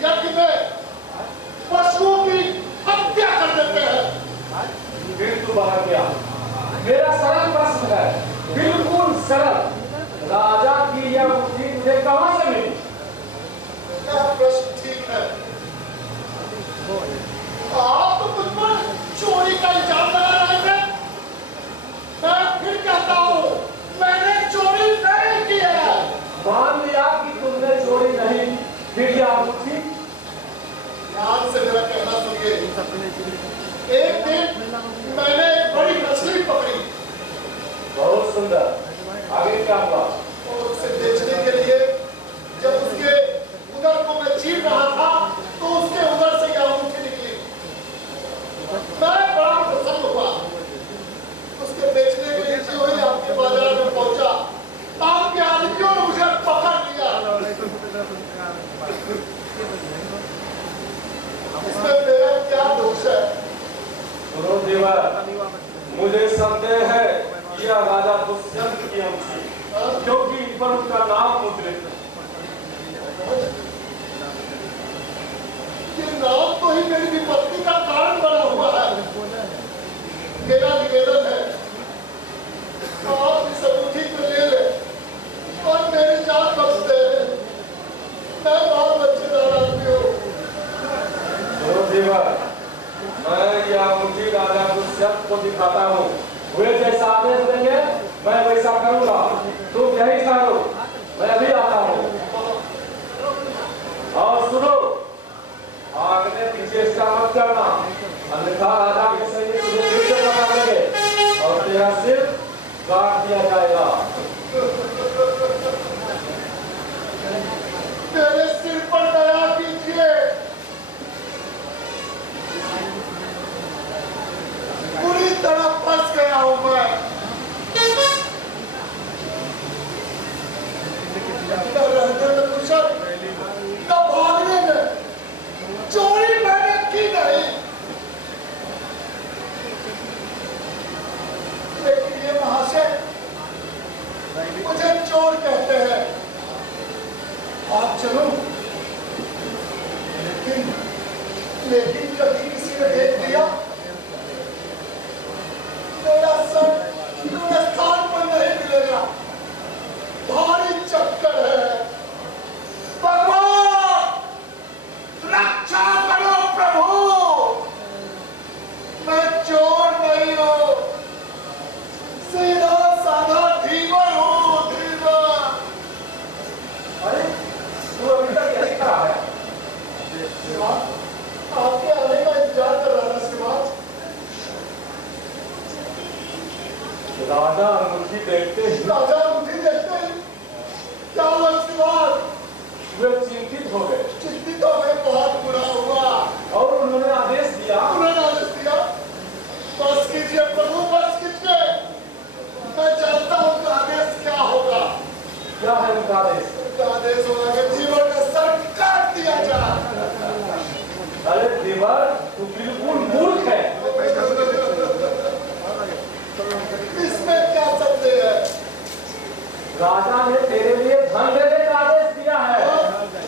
यज्ञ में पशुओं की हत्या कर देते हैं। फिर तू बाहर गया। मेरा सरल प्रश्न है, बिल्कुल सरल। राजा की यह अंगूठी मुझे कहां से मिली? यह प्रश्न ठीक है। आप तो मुझ पर चोरी का इल्जाम लगा रहे थे। मैं फिर कहता हूँ, मैंने चोरी नहीं की है। मान लिया कि तुमने चोरी नहीं की, फिर यह अंगूठी? ध्यान से मेरा कहना सुनिए। एक दिन मैंने एक बड़ी मछली पकड़ी बहुत सुंदर। आगे क्या हुआ? और उसे बेचने के लिए जब उसके उदर को मैं चीर रहा था तो उसके उदर से यह अंगूठी निकली। मैं बड़ा प्रसन्न हुआ। उसके बेचने के लिए जो ही आपके बाजार में पहुंचा, आपके आदमियों ने मुझे पकड़ लिया। इसमें मेरा क्या दोष है? गुरुदेव, मुझे संदेह है कि यह राजा दुष्यंत की अंगूठी, क्योंकि इन पर उसका नाम मुद्रित है। ये नाम तो ही चोरी मेरी विपत्ति का कारण बना हुआ है। मेरा निवेदन है आप इस अंगूठी को ले ले और मेरी जान बख्श दे। मैं बाल बच्चेदार आदमी हूँ। चलो देवर, मैं ये अंगूठी राजा दुष्यंत को दिखाता हूँ। वे जैसा आदेश देंगे मैं वैसा करूँगा। तुम यही करो, मैं अभी आता हूँ। और सुनो, आगे पीछे इसका मत करना, अन्यथा राजा के सैनिक तुझे फिर से पकड़ेंगे और तेरा सिर काट दिया जाएगा। मेरे सिर पर दया कीजिए। पूरी तरह फंस गया हूं मैं। न रहने में कुशल, न भागने में। चोरी मैंने की नहीं, लेकिन ये महाशय मुझे चोर कहते हैं। आप चलो, लेकिन कभी किसी ने देख लिया मेरा सर मेरे स्थान पर नहीं मिलेगा। भारी चक्कर है। भगवान रक्षा करो प्रभु। मैं चोर नहीं हूँ, सीधा साधा धीवर हूँ, धीवर। अरे तू अभी तक यही खड़ा है? आपके आने का इंतजार कर रहा था श्रीमान। राजा अंगूठी देखते ही राजा अंगूठी देखते ही क्या हुआ श्रीमान? वे चिंतित हो गए चिंतित हो गए, बहुत बुरा हुआ। और उन्होंने आदेश दिया। उन्होंने आदेश दिया, बस कीजिए प्रभु, बस कीजिए। मैं जानता हूँ उनका आदेश क्या होगा। क्या है उनका आदेश? उनका आदेश होगा कि जीवन का सर काट दिया जाए। अरे देवर, तू बिल्कुल मूर्ख है। इसमें क्या संदेह है? राजा ने तेरे लिए धन देने का आदेश दिया है।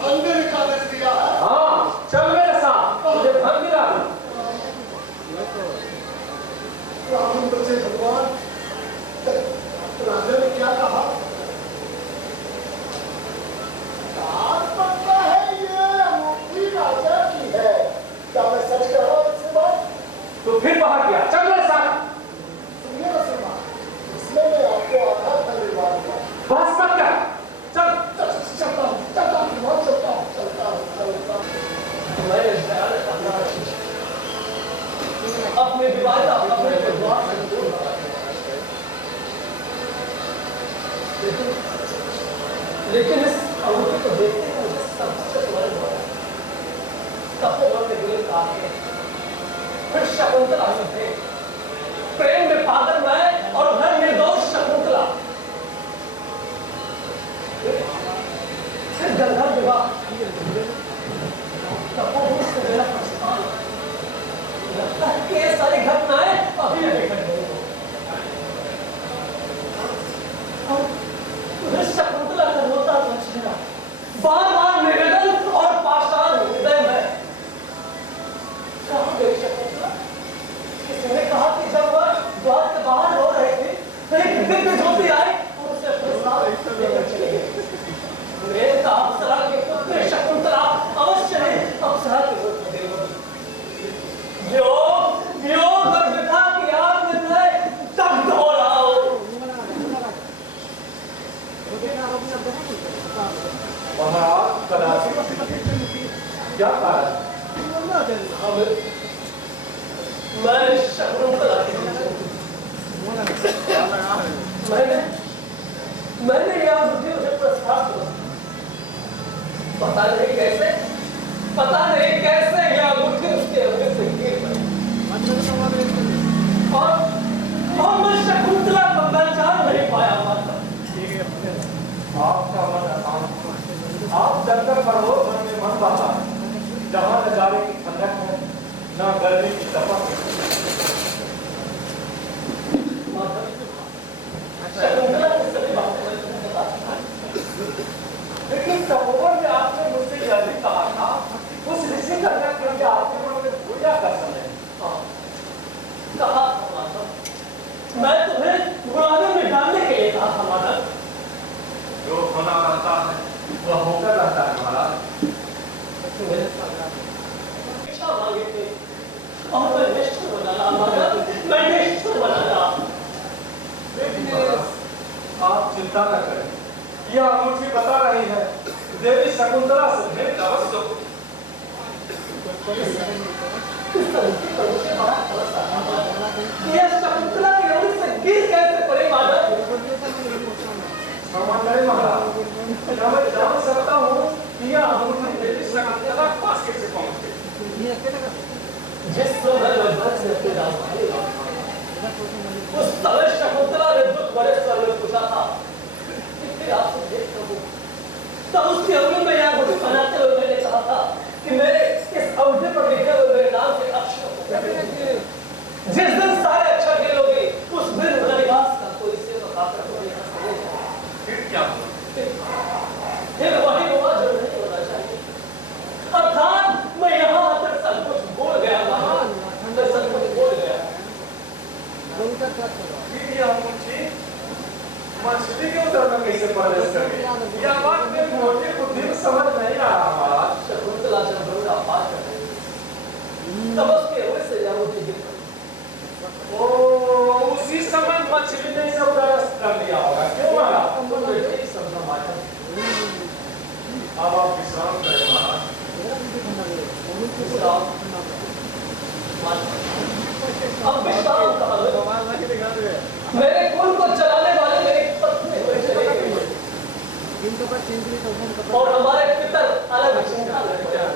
अंधे का आदेश दिया है। हाँ, चल मेरे साथ, तुझे धन दिला दूं। राम बचे भगवान। राजा ने क्या कहा? पता है ये अंगूठी राजा की है। क्या मैं सच कह रहा हूँ श्रीमान? तो फिर बाहर गया, चल मेरे साथ। सुनिए ना श्रीमान, इसमें मैं आपको आधा धन दिलवा दूंगा। बस मत कर, चल। चलता हूँ, चलता हूँ, बहुत चलता हूँ, चलता हूँ, चलता हूँ। अपने विवाद अपने विवाद से दूर रहा। लेकिन इस अंगूठी को देखते हुए मुझे सबसे स्मरण हुआ तपोवन में दिल काटे, फिर शकुंतला में थे, प्रेम में पागल मैं और घर निर्दोष शकुंतला, फिर गंगा विवाह, तपोवन से मेरा प्रस्थान। लगता है कि ये सारी घटनाएं अभी अभी घट गई हो। शकुंतला का रोता चेहरा, बार बार निवेदन और पाषाण हृदय में। कहाँ गई शकुंतला? किसी ने कहा कि जब वह द्वार से बाहर हो रही थी तो एक दिव्य ज्योति आई और उसे प्रसाद देकर चली गई। प्रेम का अप्सरा के पुत्र शकुंतला अवश्य ही अप्सरा के रूप में देवगी। वियोग और विधा की आग में मैं दग्ध हो रहा हूँ। महाराज कदाचित क्या कारण? मैं शकुंतला मैंने यह अंगूठी उसे प्रस्ताव किया। पता नहीं कैसे यह अंगूठी उसके अंदर से गिर गई। और मैं शकुंतला को पहचान नहीं पाया माता। आपका मन आसान, आप चक्कर पर हो, मन में मन बसा। जहाँ नजारे की ठंडक है, न गर्मी की तपक है। शकुंतला की सभी बातें मैं बता। लेकिन तपोवन में आपने मुझसे यह भी कहा था, उस ऋषि कन्या के लिए आपके मन में मांगी थी और मैं निष्ठुर बना रहा मगर मैं निष्ठुर बना रहा। आप चिंता न करें, यह अंगूठी बता रही है देवी शकुंतला से भेंट अवश्य हो। यह शकुंतला की ओर से गिर कैसे पड़े माधव? नहीं महाराज, क्या मैं जान सकता हूँ कि यह अंगूठी देवी शकुंतला के पास कैसे पहुँच गई? जिस समय मैं घर से अपने राजधानी लौटा उस समय शकुंतला ने दुख भरे स्वर में पूछा था कि फिर आपसे भेंट करूं। तब उसकी अंगुली में यह अंगूठी पहनाते हुए मैंने कहा था कि मेरे इस अंगूठे पर लिखे हुए मेरे नाम के अक्षर जिस दिन सारे अक्षर गिनोगे उस दिन रविवास का कोई सेवक आकर तुम्हें यहाँ से ले जाएगा। फिर क्या हुआ? फिर वही हुआ जो नहीं होना चाहिए। अर्थात मैं यहाँ आकर सब कुछ भूल गया था, मैं सब कुछ भूल गया। फिर यह अंगूठी मछली के उदर में कैसे प्रवेश कर गई? यह बात मेरी मोटी बुद्धि में समझ नहीं आ रहा महाराज। शकुंतला जब गंगा पार कर गई तब उसके ओर से यह अंगूठी गिर पड़ी। ओ, उसी समय मछली ने इसे उधर कर लिया होगा, क्यों महाराज? तो मैं ठीक समझा माधव। अब आप विश्राम करें महाराज। अब विश्राम कहाँ है? मेरे कुल को चलाने वाले मेरी पत्नी को चली गई और हमारे पितर अलग चिंता करते हैं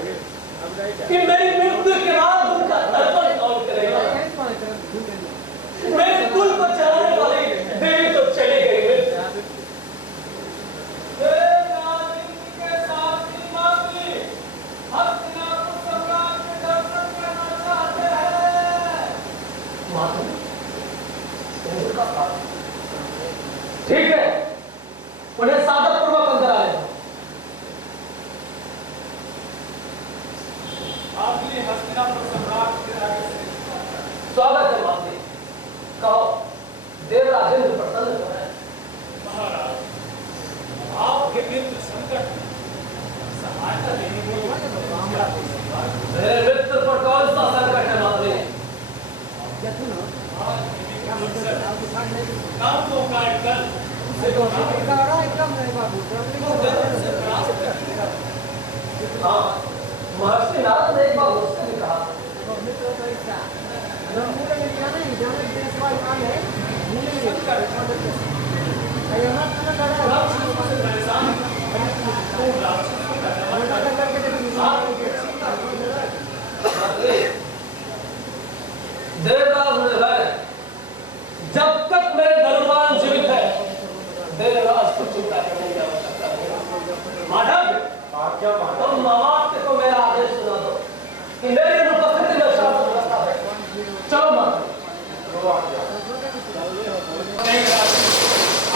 कि मेरी मृत्यु के बाद उनका तर्पण कौन करेगा। मेरे कुल को चलाने वाली देवी तो चली गई। ठीक है, उन्हें सादर पूर्वक अंदर आने दो। आपने हस्तिनापुर सम्राट के आगे से स्वागत है माते। कहो देवराज इंद्र प्रसन्न हो रहे। महाराज, आपके मित्र संकट में सहायता लेने के लिए मेरे मित्र पर कौन सा संकट है माते? काम को काट कर हाँ, महर्षि नारद ने एक बार मुझसे भी कहा देवराज मुझे जब तक मेरे धनुर्वान जीवित है देवराज को चिंता करने की आवश्यकता नहीं। माधव आज्ञा महाराज। तुम मामात्य को मेरा आदेश सुना दो कि मेरी अनुपस्थिति में शासन व्यवस्था है। चलो माधव। तो आज्ञा।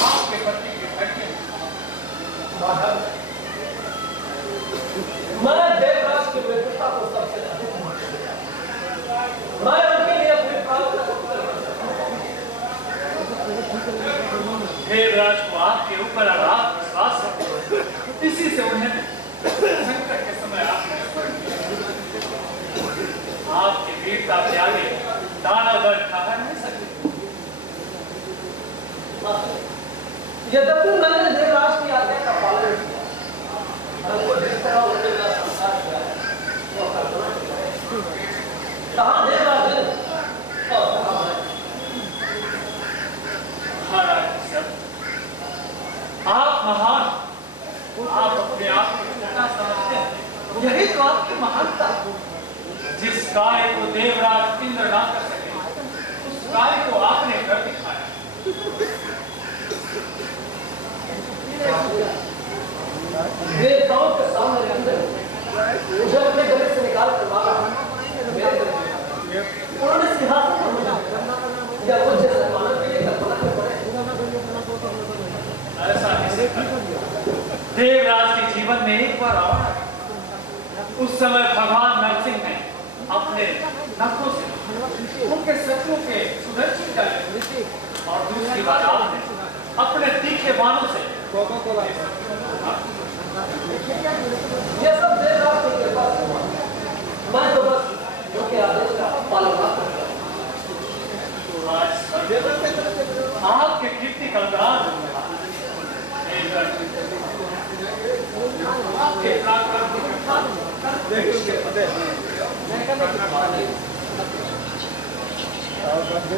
आपके पति के घर के माधव मैं देवराज की मित्रता को सबसे अधिक महत्व देता हूं। मैं उनके लिए अपनी प्रार्थना देवराज को आपके ऊपर अगाध विश्वास है, इसी से उन्हें संकट के समय आपकी वीरता के आगे दानव ठहर नहीं सके। यद्यपि मैंने देवराज की आज्ञा का पालन किया, हमको जिस तरह उन्होंने मेरा संस्कार किया है वो कल्पना की है। कहाँ देवराज है और कहाँ मैं? महाराज सब आप महान, आप अपने आप को कितना समझते हैं। यही तो आपकी महानता। जिस कार्य को देवराज इंद्र ना कर सके उस कार्य को आपने कर दिखाया। देवताओं के सामने अंदर मुझे अपने गले से निकाल कर मारा मेरे गले में। उन्होंने सिंहासन पर मुझे या मुझे सम्मानन के लिए कल्पना कर पड़े। ऐसा कैसे कर? देवराज के जीवन में एक बार आया, उस समय भगवान नरसिंह ने अपने नखों से उनके शत्रु के सुदर्शन डाले और दूसरी बार आपने अपने तीखे बाणों से ये सब देवराज की कृपा से हुआ। मैं तो बस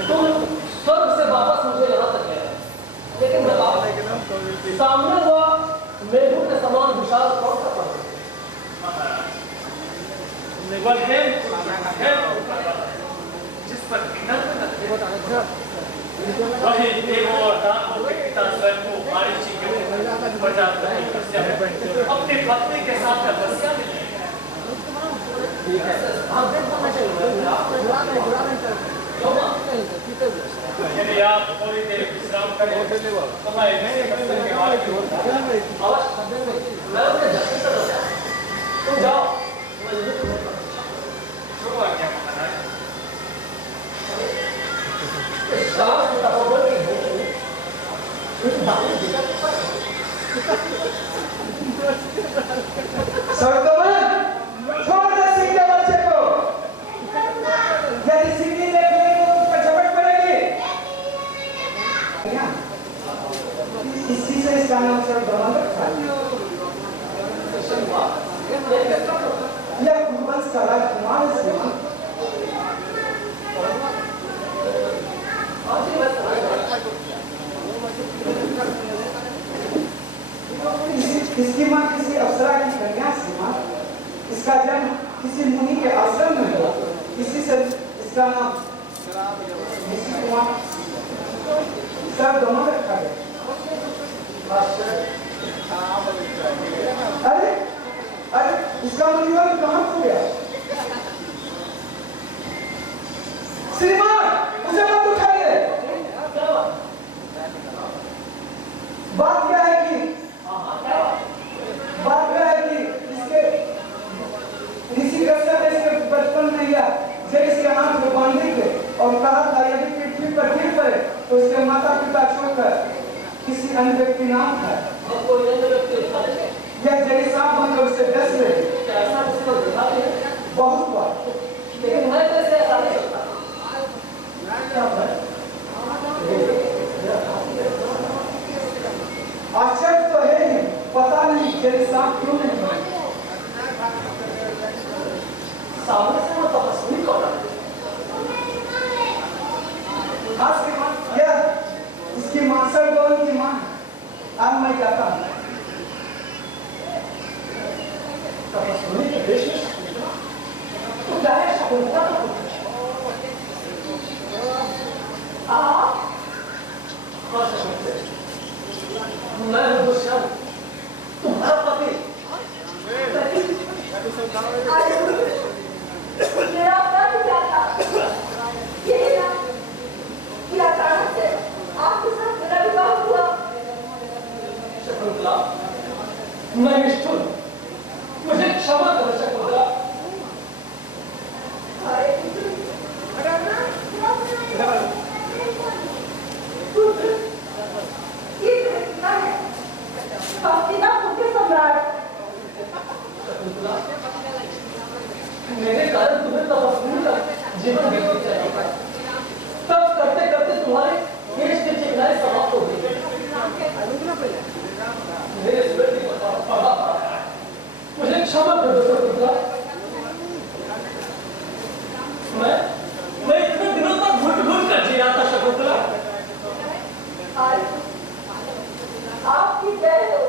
तुम स्वर्ग से वापस मुझे यहाँ तक ले आए, लेकिन बताओ सामने हुआ मेघों के समान विशाल कौन सा पर्वत जिस पर वही देवों और दानवों के पिता स्वयं को मारीची के प्रजापति की तपस्या में अपनी पत्नी के साथ तपस्या में यदि आप थोड़ी देर विश्राम करें तो मैं इसी तपस्या के बाद तुम जाओ। जो आज्ञा महाराज। सरदमन, छोड़ दे सिंह के बच्चे को। यदि सिंगी देख लेगी तो उसका झपट पड़ेगी। इसी से इसका नाम सरदमन रखा है। यह कुरुवंश का राजकुमार है श्रीमान। इसकी मां किसी अप्सरा की कन्या श्रीमान। इसका जन्म किसी मुनि के आश्रम में हुआ। इसी से इसका नाम ऋषि कुमार सरदमन रखा गया। अरे अरे इसका जीवन कहाँ खो गया? श्रीमान उसे मत उठाइए। बात यह है कि इसके ऋषि कश्यप ने इसके बचपन में या जब इसके हाथ में बांधे थे और कहा था यदि पृथ्वी पर गिर पड़े तो इसके माता पिता छोड़कर किसी अन्य व्यक्ति नाम था। यह जड़ी सांप बनकर उससे डस गए। बहुत बार लेकिन मैं कैसे ऐसा नहीं करता? आश्चर्य तो है ही, पता नहीं जड़ी सांप क्यों नहीं बने। सामने से वो तपस्वी कौन है? खास की मां यह इसकी मां सरदमन की मां। अब मैं जाता हूँ। तपस्वी के देश में तो क्या है शकुंतला का पुत्र? हाँ शकुंतला, मैं हूँ दुष्यंत, तुम्हारा पति। मेरा अपराध क्या था? यही ना कि अचानक से आपके साथ मेरा विवाह हुआ। शकुंतला, मैं निष्ठुर, मुझे क्षमा करो शकुंतला। मेरे कारण तुम्हें तपस्वी का जीवन व्यतीत चाहिए। तब करते करते तुम्हारे केश के चिकनाई समाप्त हो गई। मेरे सिर की मुझे क्षमा कर दो शकुंतला। मैं इतने दिनों तक घुट-घुट कर जी रहा था शकुंतला। आपकी जय हो।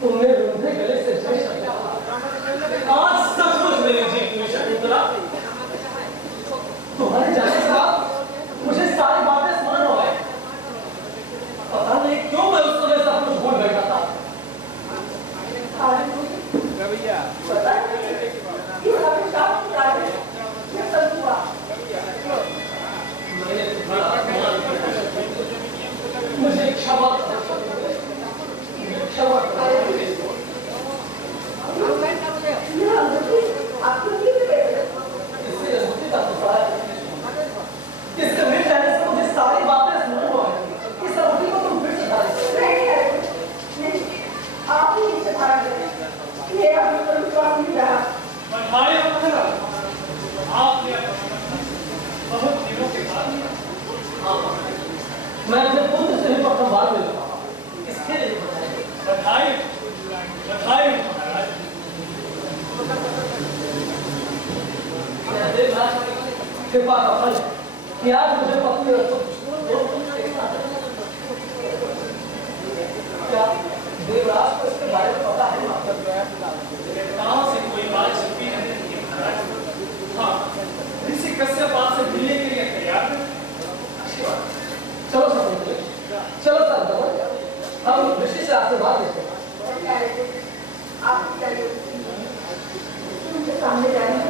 तुमने रूंधे गले से जय शकुंतला। आज सचमुच मेरी जीत हुई शकुंतला। तुम्हारे जाने के बाद मुझे सारी बातें स्मरण हो गई। पता नहीं क्यों मैं उस समय सब कुछ भूल बैठा था। पता नहीं कृपा का फल कि आज मुझे पत्नी और क्या देवराज को इसके बारे में पता है? कहाँ से कोई बात छुपी नहीं महाराज। हाँ, ऋषि कश्यप आपसे मिलने के लिए तैयार है। अच्छी बात। चलो सब चलो सर, हम ऋषि से आशीर्वाद लेते हैं। आप उनके सामने जाने की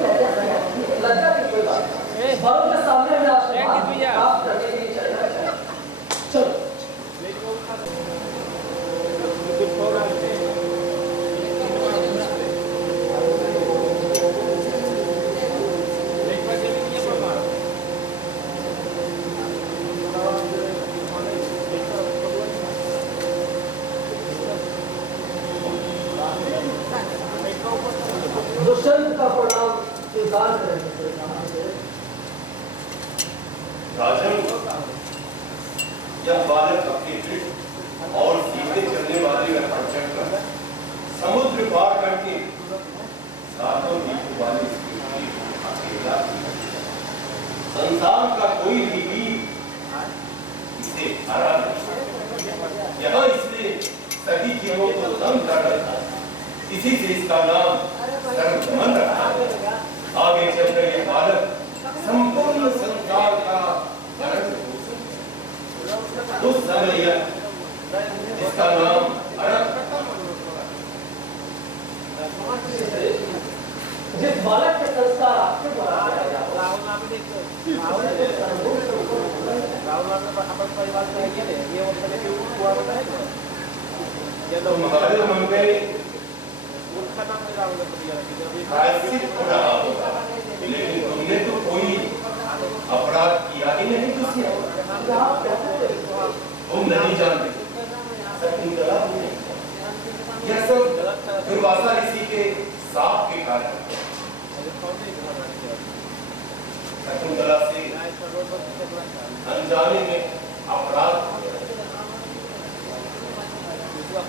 लज्जा की कोई बात नहीं, बड़ों के सामने हमें आशीर्वाद आप करने के लिए चलना चाहिए। चलो दुष्यंत का प्रणाम स्वीकार करें। राजन, यह बालक अपनी दृढ़ और सीधे चलने वाली रथार चढ़कर समुद्र पार करके सातों द्वीपों वाली अकेला संसार का कोई भी वीर इसे हरा नहीं। यह इसने सभी जीवों को दम कर रखा, इसी से इसका नाम सर्वमन रखा। आगे चलकर यह बालक संपूर्ण संसार का उस समय इसका नाम जिस बालक के संस्कार आपके द्वारा तुम्हारे मन में प्रायश्चित हो रहा होगा, लेकिन तुमने तो कोई अपराध किया ही नहीं। तुम नहीं जानते शकुंतला यह सब दुर्वासा ऋषि के साप के कारण। शकुंतला से अनजाने में अपराध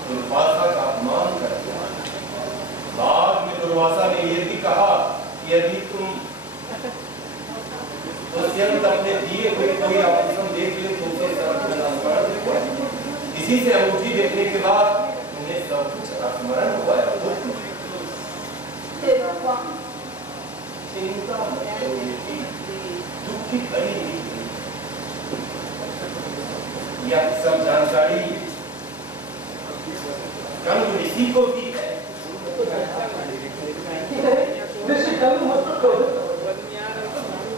दुर्वासा का अपमान कर दिया। बाद में दुर्वासा ने यह भी कहा कि यदि तुम दुष्यंत अपने दिए हुए कोई आभूषण देख ले तो उसे स्मरण हो। इसी से अंगूठी देखने के बाद उन्हें सब कुछ स्मरण हुआ है। चिंता दुखी करी यह सब जानकारी कंग ऋषि को भी है।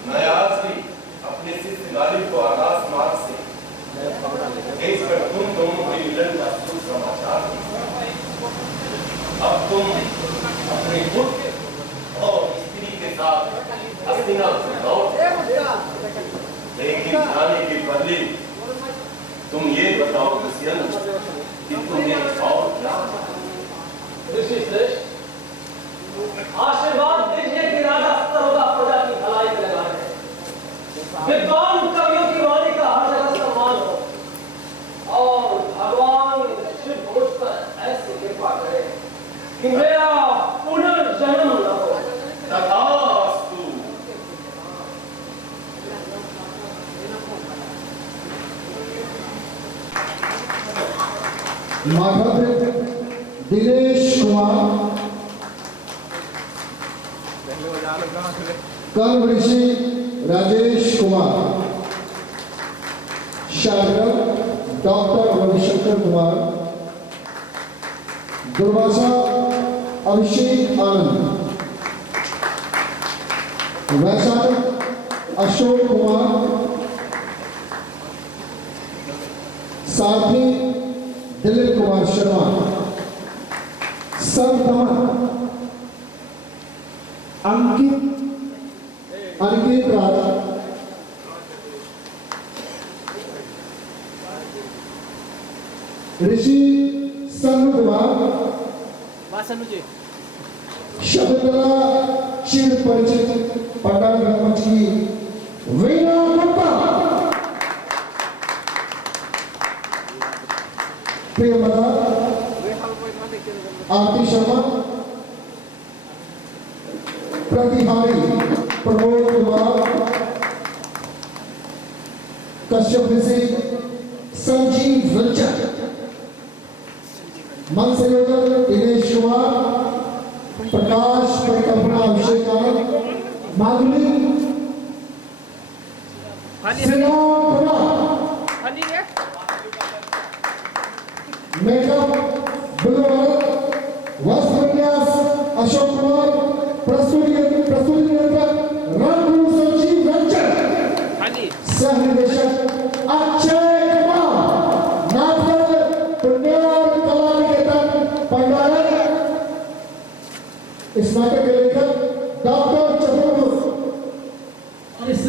मैं आज भी अपने शिष्य गालिब को आकाश मार्ग से भेजकर तुम दोनों के मिलन का शुभ समाचार दिया। अब तुम अपने पुत्र और स्त्री के साथ हस्तिनापुर लौट, लेकिन जाने के पहले तुम ये बताओ दुष्यंत कि तुम्हें और क्या ऋषि श्रेष्ठ, आशीर्वाद दीजिए कि राजा सर्वदा प्रजा की भलाई में लगा है। विद्वान कवियों की वाणी का हर जगह सम्मान हो और भगवान शिव मुझ पर ऐसी कृपा करे कि मेरा पुनर्जन्म न हो। तथास्तु। माधव दिनेश कुमार, कर्म ऋषि राजेश कुमार, शागिर्द डॉक्टर रविशंकर कुमार, दुर्वासा अभिषेक आनंद, वैशाख अशोक कुमार, साथी दिलीप कुमार शर्मा, सरदमन अंकित राजा, ऋषि सनु कुमार, शकुंतला चिर परिचित पटान रंगमंच की वीणा गुप्ता, प्रियमदा आरती शर्मा, प्रतिहारी प्रमोद अशोक संजीव रंजन, मंच संयोजक दिनेश कुमार, प्रकाश परिकल्पना अभिषेक आनंद, माधुरी मेकअप वस्त्र विन्यास अशोक कुमार, प्रस्तुति रणगुरु संजीव रंजन, सह निदेशक अक्षय कुमार, नाटक पुण्यार कला निकेतन पंडाल। इस नाटक के लेखक डॉक्टर चतुर्भुज। और इस